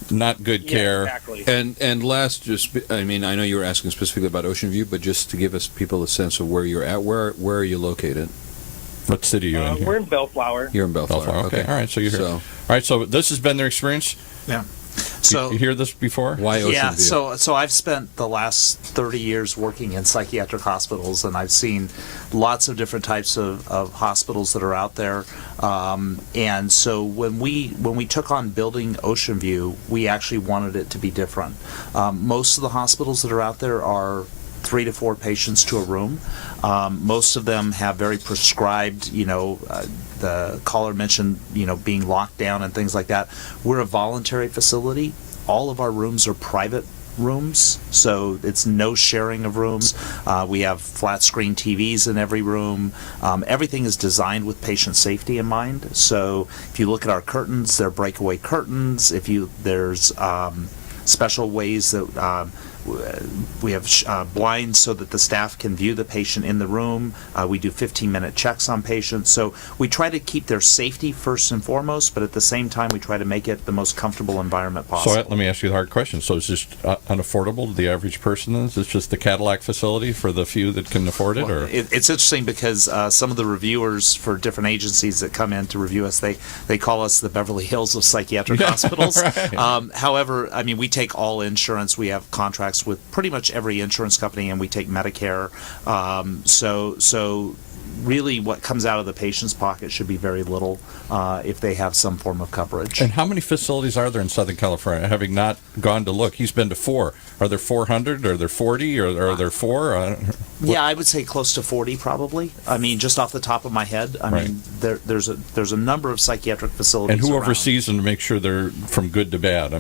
not good care. Exactly. And last, I know you were asking specifically about Ocean View, but just to give us people a sense of where you're at, where are you located? What city are you in here? We're in Bellflower. You're in Bellflower. Okay. All right. So you're here. All right. So this has been their experience. Yeah. So you hear this before? Why Ocean View? So I've spent the last 30 years working in psychiatric hospitals, and I've seen lots of different types of hospitals that are out there. And so when we took on building Ocean View, we actually wanted it to be different. Most of the hospitals that are out there are 3 to 4 patients to a room. Most of them have very prescribed, the caller mentioned, being locked down and things like that. We're a voluntary facility. All of our rooms are private rooms, so it's no sharing of rooms. We have flat screen TVs in every room. Everything is designed with patient safety in mind. So if you look at our curtains, they're breakaway curtains. There's special ways that we have blinds so that the staff can view the patient in the room. We do 15-minute checks on patients. So we try to keep their safety first and foremost, but at the same time, we try to make it the most comfortable environment possible. So let me ask you the hard question. So is this unaffordable to the average person? Is this just the Cadillac facility for the few that can afford it? Or It's interesting because some of the reviewers for different agencies that come in to review us, they call us the Beverly Hills of psychiatric hospitals. Right. However, we take all insurance. We have contracts with pretty much every insurance company, and we take Medicare. So really what comes out of the patient's pocket should be very little if they have some form of coverage. And how many facilities are there in Southern California? Having not gone to look, he's been to 4. Are there 400? Are there 40? Or are there 4? Yeah, I would say close to 40 probably. Just off the top of my head. There's a number of psychiatric facilities. And who around. oversees them to make sure they're from good to bad?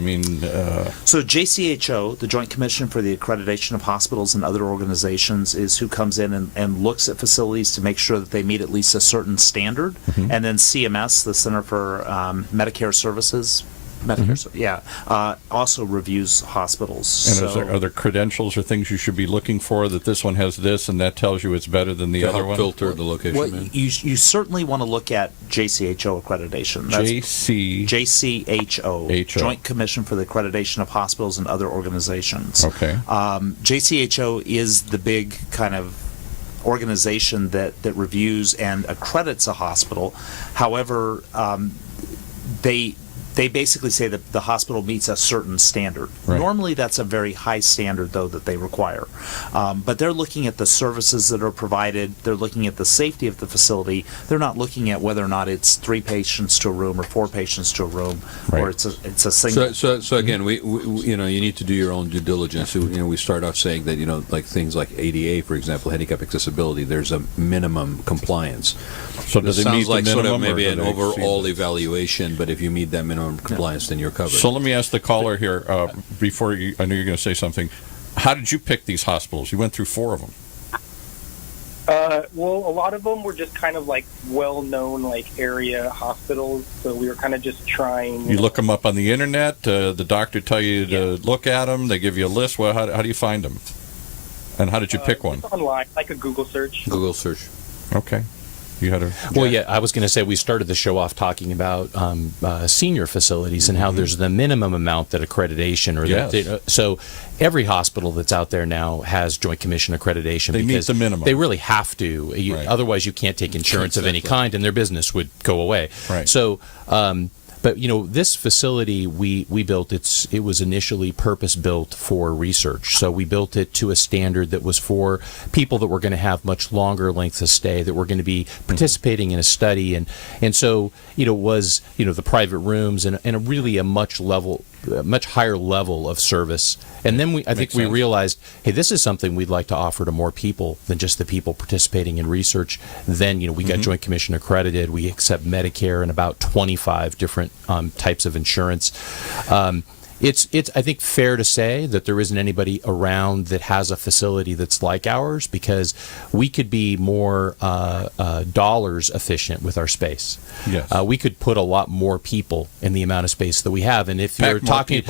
So JCHO, the Joint Commission for the Accreditation of Hospitals and Other Organizations, is who comes in and looks at facilities to make sure that they meet at least a certain standard. And then CMS, the Center for Medicare Services, Medicare, also reviews hospitals. And So- are there credentials or things you should be looking for that this one has this and that tells you it's better than the To other help one? filter the location. Well, man. you certainly want to look at JCHO accreditation. JCHO, Joint Commission for the Accreditation of Hospitals and Other Organizations. Okay. JCHO is the big kind of organization that reviews and accredits a hospital. However, they basically say that the hospital meets a certain standard. Right. Normally, that's a very high standard, though, that they require. But they're looking at the services that are provided. They're looking at the safety of the facility. They're not looking at whether or not it's 3 patients to a room or 4 patients to a room, or it's a single. So again, we you need to do your own due diligence. We start off saying that like things like ADA, for example, handicap accessibility. There's a minimum compliance. So does it sounds meet the like sort of minimum, or maybe do an they exceed overall evaluation, but if you meet that minimum compliance, then you're covered. So let me ask the caller here, before you, I know you're going to say something. How did you pick these hospitals? You went through 4 of them. Well, a lot of them were just kind of like well-known area hospitals, so we were kind of just trying. You look them up on the internet. The doctor tell you to look at them. They give you a list. Well, how do you find them? And how did you pick one? Just online, like a Google search. Google search. Okay. You had a Well, yeah, I was going to say we started the show off talking about senior facilities and how there's the minimum amount that accreditation or so every hospital that's out there now has Joint Commission accreditation. They meet because the minimum. They really have to. Otherwise, you can't take insurance of any kind, and their business would go away. Right. So. But this facility we built, it was initially purpose built for research. So we built it to a standard that was for people that were going to have much longer lengths of stay, that were going to be participating in a study, and so was the private rooms and a really a much higher level of service. And then I think we realized, hey, this is something we'd like to offer to more people than just the people participating in research. Then we got Joint Commission accredited. We accept Medicare and about 25 different types of insurance. It's I think fair to say that there isn't anybody around that has a facility that's like ours, because we could be more dollars efficient with our space. Yes. We could put a lot more people in the amount of space that we have, and if you're talking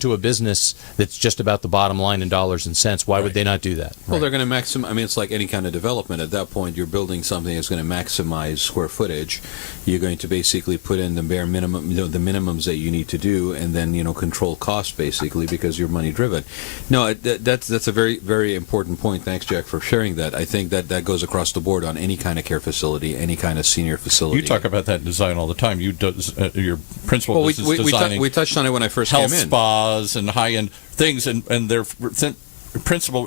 to a business that's just about the bottom line in dollars and cents, why would they not do that? Well, they're going to maximize. I mean, it's like any kind of development. At that point, you're building something that's going to maximize square footage. You're going to basically put in the bare minimum, the minimums that you need to do, and then control cost basically, because you're money driven. No, that's a very, very important point. Thanks, Jack, for sharing that. I think that goes across the board on any kind of care facility, any kind of senior facility. You talk about that design all the time. Your principal is designing. We touched on it when I first health came in. Spas and high-end things, and their principal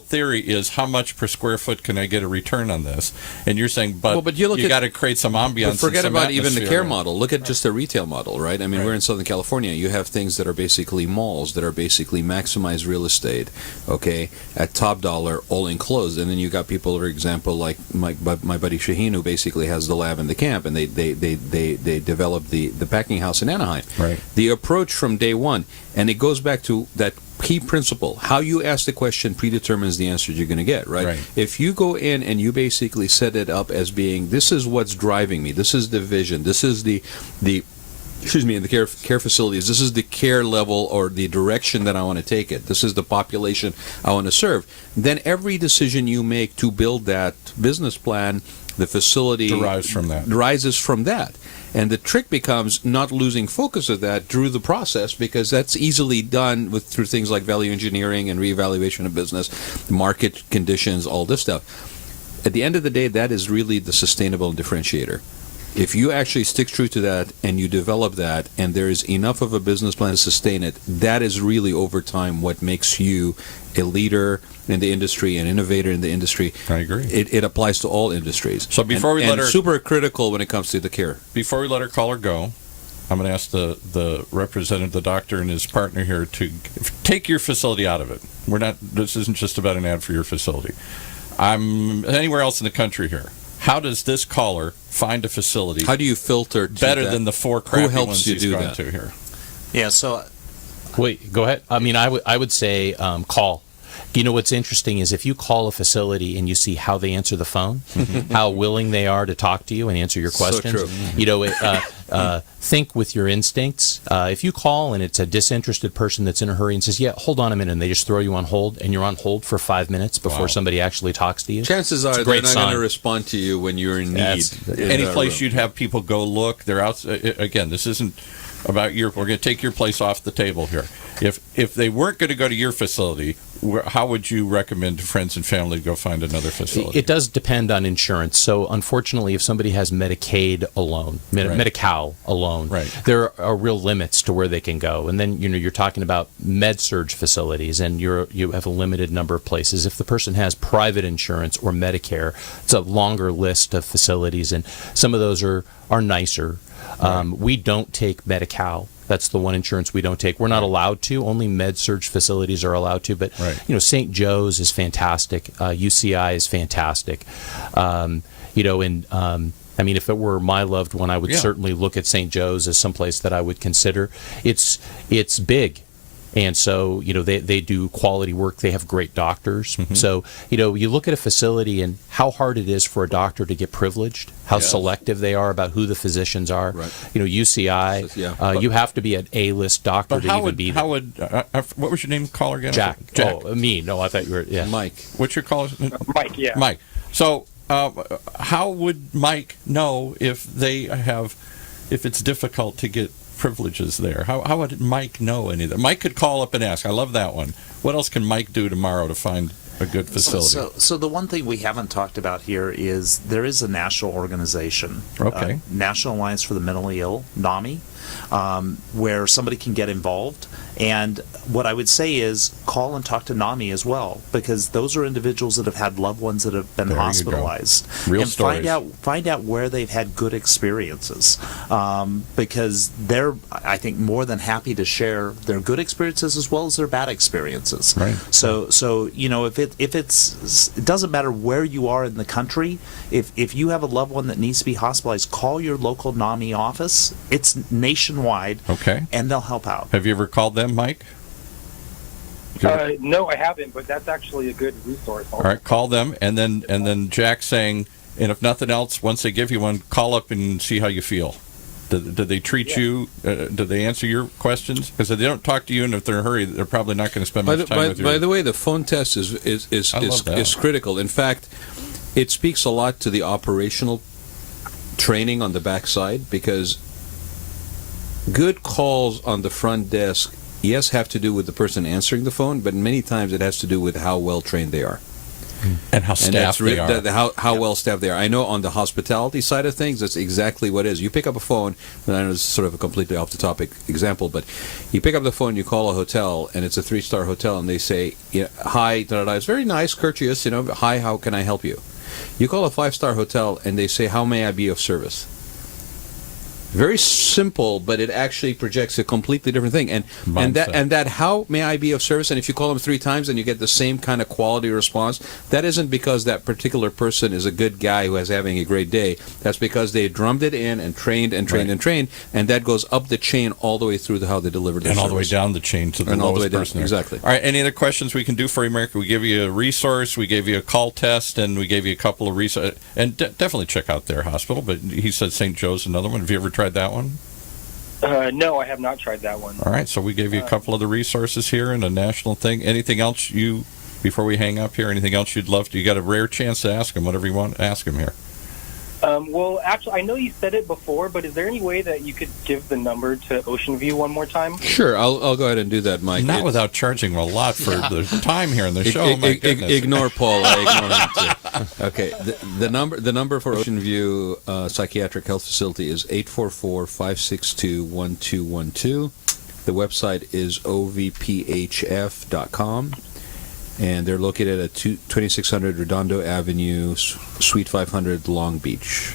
theory is how much per square foot can I get a return on this? And you're saying, but you got to create some ambiance. But forget and some about even the care atmosphere. model. Look at just the retail model, right? I mean, we're in Southern California. You have things that are basically malls that are basically maximize real estate, okay, at top dollar, all enclosed. And then you got people, for example, like my buddy Shaheen, who basically has the lab in the camp, and they developed the packing house in Anaheim. Right. The approach from day one, and it goes back to that key principle. How you ask the question predetermines the answer you're going to get, right? If you go in and you basically set it up as being, this is what's driving me, this is the vision, this is the in the care facilities, this is the care level or the direction that I want to take it, this is the population I want to serve, then every decision you make to build that business plan, the facility rises from that. And the trick becomes not losing focus of that through the process, because that's easily done through things like value engineering and reevaluation of business, market conditions, all this stuff. At the end of the day, that is really the sustainable differentiator. If you actually stick true to that and you develop that, and there is enough of a business plan to sustain it, that is really over time what makes you a leader in the industry, an innovator in the industry. I agree. It applies to all industries. So before we let her, super critical when it comes to the care. Before we let our caller go, I'm going to ask the representative, the doctor, and his partner here to take your facility out of it. This isn't just about an ad for your facility. I'm anywhere else in the country here. How does this caller find a facility? How do you filter better than the 4 crappy ones he's gone that? to here? Yeah. So, wait, go ahead. I mean, I would say call. What's interesting is if you call a facility and you see how they answer the phone, how willing they are to talk to you and answer your questions. So true. think with your instincts. If you call and it's a disinterested person that's in a hurry and says, yeah, hold on a minute, and they just throw you on hold, and you're on hold for 5 minutes before somebody actually talks to you. Chances are they're not going to respond to you when you're in need. Any place you'd have people go look, they're out. Again, this isn't about we're going to take your place off the table here. If they weren't going to go to your facility, how would you recommend to friends and family to go find another facility? It does depend on insurance. So unfortunately, if somebody has Medicaid alone, Medi-Cal alone, there are real limits to where they can go. And then you're talking about med-surg facilities, and you have a limited number of places. If the person has private insurance or Medicare, it's a longer list of facilities, and some of those are nicer. We don't take Medi-Cal. That's the one insurance we don't take. We're not allowed to. Only med-surg facilities are allowed to. But St. Joe's is fantastic. UCI is fantastic. I mean, if it were my loved one, I would certainly look at St. Joe's as someplace that I would consider. It's big. And so, they do quality work. They have great doctors. Mm-hmm. So, you look at a facility and how hard it is for a doctor to get privileged, how selective they are about who the physicians are. Right. UCI, you have to be an A-list doctor to even be there. What was your name, caller again? Jack. Oh, me. No, I thought you were, Mike. What's your caller? Mike, yeah. Mike. So, how would Mike know if it's difficult to get privileges there? How would Mike know any of that? Mike could call up and ask. I love that one. What else can Mike do tomorrow to find a good facility? So the one thing we haven't talked about here is there is a national organization, National Alliance for the Mentally Ill, NAMI, where somebody can get involved. And what I would say is call and talk to NAMI as well, because those are individuals that have had loved ones that have been hospitalized. Real stories. Find out where they've had good experiences, because they're, I think, more than happy to share their good experiences as well as their bad experiences. Right. So if it doesn't matter where you are in the country, if you have a loved one that needs to be hospitalized, call your local NAMI office. It's nationwide. Okay. And they'll help out. Have you ever called them, Mike? No, I haven't, but that's actually a good resource. All right, call them, and then Jack saying, and if nothing else, once they give you one, call up and see how you feel. Do they treat you? Do they answer your questions? Because if they don't talk to you, and if they're in a hurry, they're probably not going to spend much time with you. By the way, the phone test is critical. In fact, it speaks a lot to the operational training on the backside, because good calls on the front desk, yes, have to do with the person answering the phone, but many times it has to do with how well trained they are. And how staffed they are. How well staffed they are. I know on the hospitality side of things, that's exactly what it is. You pick up a phone, and I know it's sort of a completely off the topic example, but you pick up the phone, you call a hotel, and it's a 3-star hotel, and they say, hi, it's very nice, courteous, hi, how can I help you? You call a 5-star hotel, and they say, how may I be of service? Very simple, but it actually projects a completely different thing. And that how may I be of service? And if you call them 3 times and you get the same kind of quality response, that isn't because that particular person is a good guy who is having a great day. That's because they drummed it in and trained and trained and trained, and that goes up the chain all the way through to how they deliver their service. And all the way down the chain to the lowest person. Exactly. All right, any other questions we can do for you, America? We give you a resource, we gave you a call test, and we gave you a couple of resources. And definitely check out their hospital, but he said St. Joe's another one. Have you ever tried that one? No, I have not tried that one. All right, so we gave you a couple of the resources here and a national thing. Anything else before we hang up here, anything else you'd love to? You got a rare chance to ask him, whatever you want, ask him here. Well, actually, I know you said it before, but is there any way that you could give the number to Ocean View one more time? Sure, I'll go ahead and do that, Mike. Not without charging a lot for the time here in the show. My goodness. Ignore Paul. I ignore him too. Okay, the number for Ocean View Psychiatric Health Facility is 844-562-1212. The website is ovphf.com. And they're located at 2600 Redondo Avenue, Suite 500, Long Beach.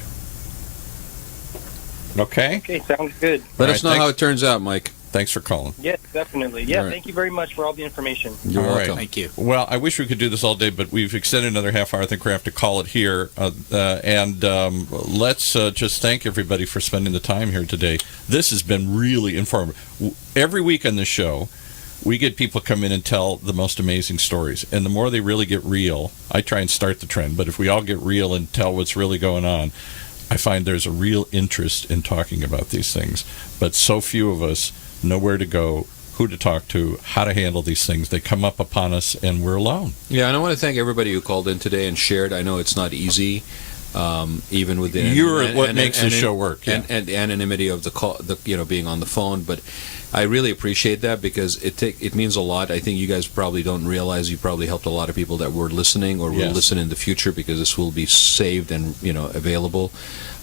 Okay. Okay, sounds good. Let us know how it turns out, Mike. Thanks for calling. Yes, definitely. Yeah, Thank you very much for all the information. You're welcome. Thank you. Well, I wish we could do this all day, but we've extended another half hour. I think we're going to have to call it here. Let's just thank everybody for spending the time here today. This has been really informative. Every week on this show, we get people come in and tell the most amazing stories. And the more they really get real, I try and start the trend, but if we all get real and tell what's really going on, I find there's a real interest in talking about these things, but so few of us know where to go, who to talk to, how to handle these things. They come up upon us, and we're alone. Yeah, and I want to thank everybody who called in today and shared. I know it's not easy, even with the what makes the show work, and the anonymity of the call, being on the phone. But I really appreciate that because it means a lot. I think you guys probably don't realize you probably helped a lot of people that were listening or will listen in the future because this will be saved and available.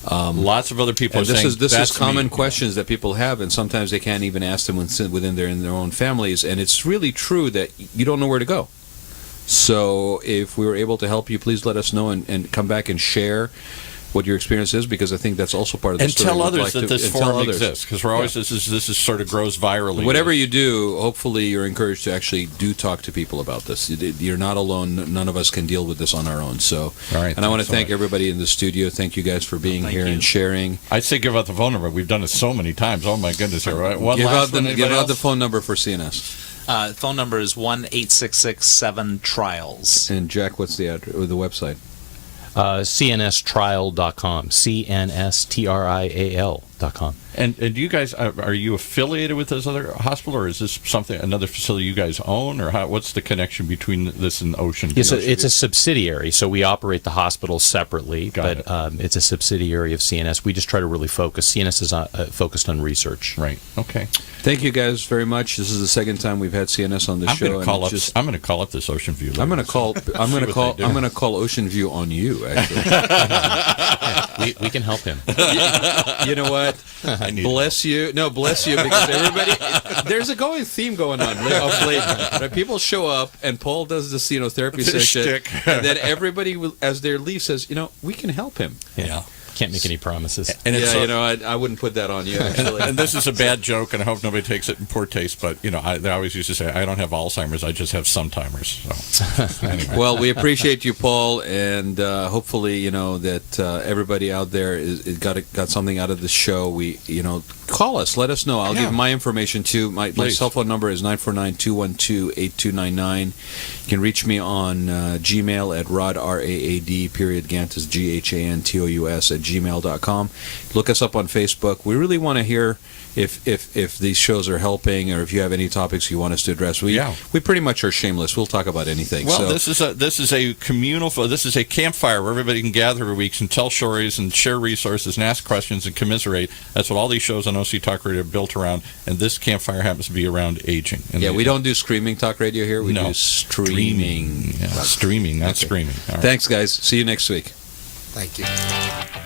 Lots of other people are saying this is common questions that people have, and sometimes they can't even ask them within their own families. And it's really true that you don't know where to go. So if we were able to help you, please let us know and come back and share what your experience is, because I think that's also part of the story. And tell others that this forum exists, because we're always this is sort of grows virally. Whatever you do, hopefully you're encouraged to actually do talk to people about this. You're not alone. None of us can deal with this on our own. So, and I want to thank everybody in the studio. Thank you guys for being here and sharing. I'd say give out the phone number. We've done it so many times. Oh my goodness! Here, right? Give out the phone number for CNS. Phone number is 1-866-7-TRIALS. And Jack, what's the website? cnstrial.com, cnstrial.com. And do you guys are you affiliated with this other hospital, or is this another facility you guys own, or what's the connection between this and Ocean? It's a subsidiary, so we operate the hospital separately, but it's a subsidiary of CNS. We just try to really focus. CNS is focused on research. Right. Okay. Thank you guys very much. This is the second time we've had CNS on the show. I'm going to call up this Ocean View. I'm going to call Ocean View on you. Actually, we can help him. You know what? Bless you. No, bless you, because everybody. There's a theme going on of late. Right? People show up, and Paul does this, therapy session, and then everybody, as they leave, says, we can help him. Yeah. Can't make any promises. And I wouldn't put that on you, actually. And this is a bad joke, and I hope nobody takes it in poor taste, but, they always used to say, I don't have Alzheimer's, I just have sometimers. So, anyway. Well, we appreciate you, Paul, and hopefully, that everybody out there got something out of the show. We, call us. Let us know. I'll give my information, too. My cell phone number is 949-212-8299. You can reach me on Gmail at Raad, R-A-A-D, Gantos, G-H-A-N-T-O-U-S, at gmail.com. Look us up on Facebook. We really want to hear if these shows are helping, or if you have any topics you want us to address. We pretty much are shameless. We'll talk about anything. Well, this is a communal. This is a campfire where everybody can gather every week and tell stories and share resources and ask questions and commiserate. That's what all these shows on OC Talk Radio are built around. And this campfire happens to be around aging. And we don't do screaming talk radio here. We do streaming. Yeah, streaming, not screaming. All right. Thanks, guys. See you next week. Thank you.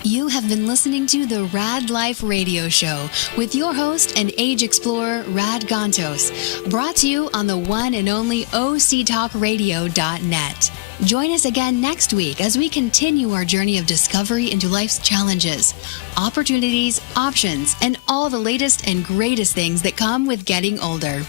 You have been listening to the Rad Life Radio Show with your host and age explorer, Rad Gantos, brought to you on the one and only OCTalkRadio.net. Join us again next week as we continue our journey of discovery into life's challenges, opportunities, options, and all the latest and greatest things that come with getting older.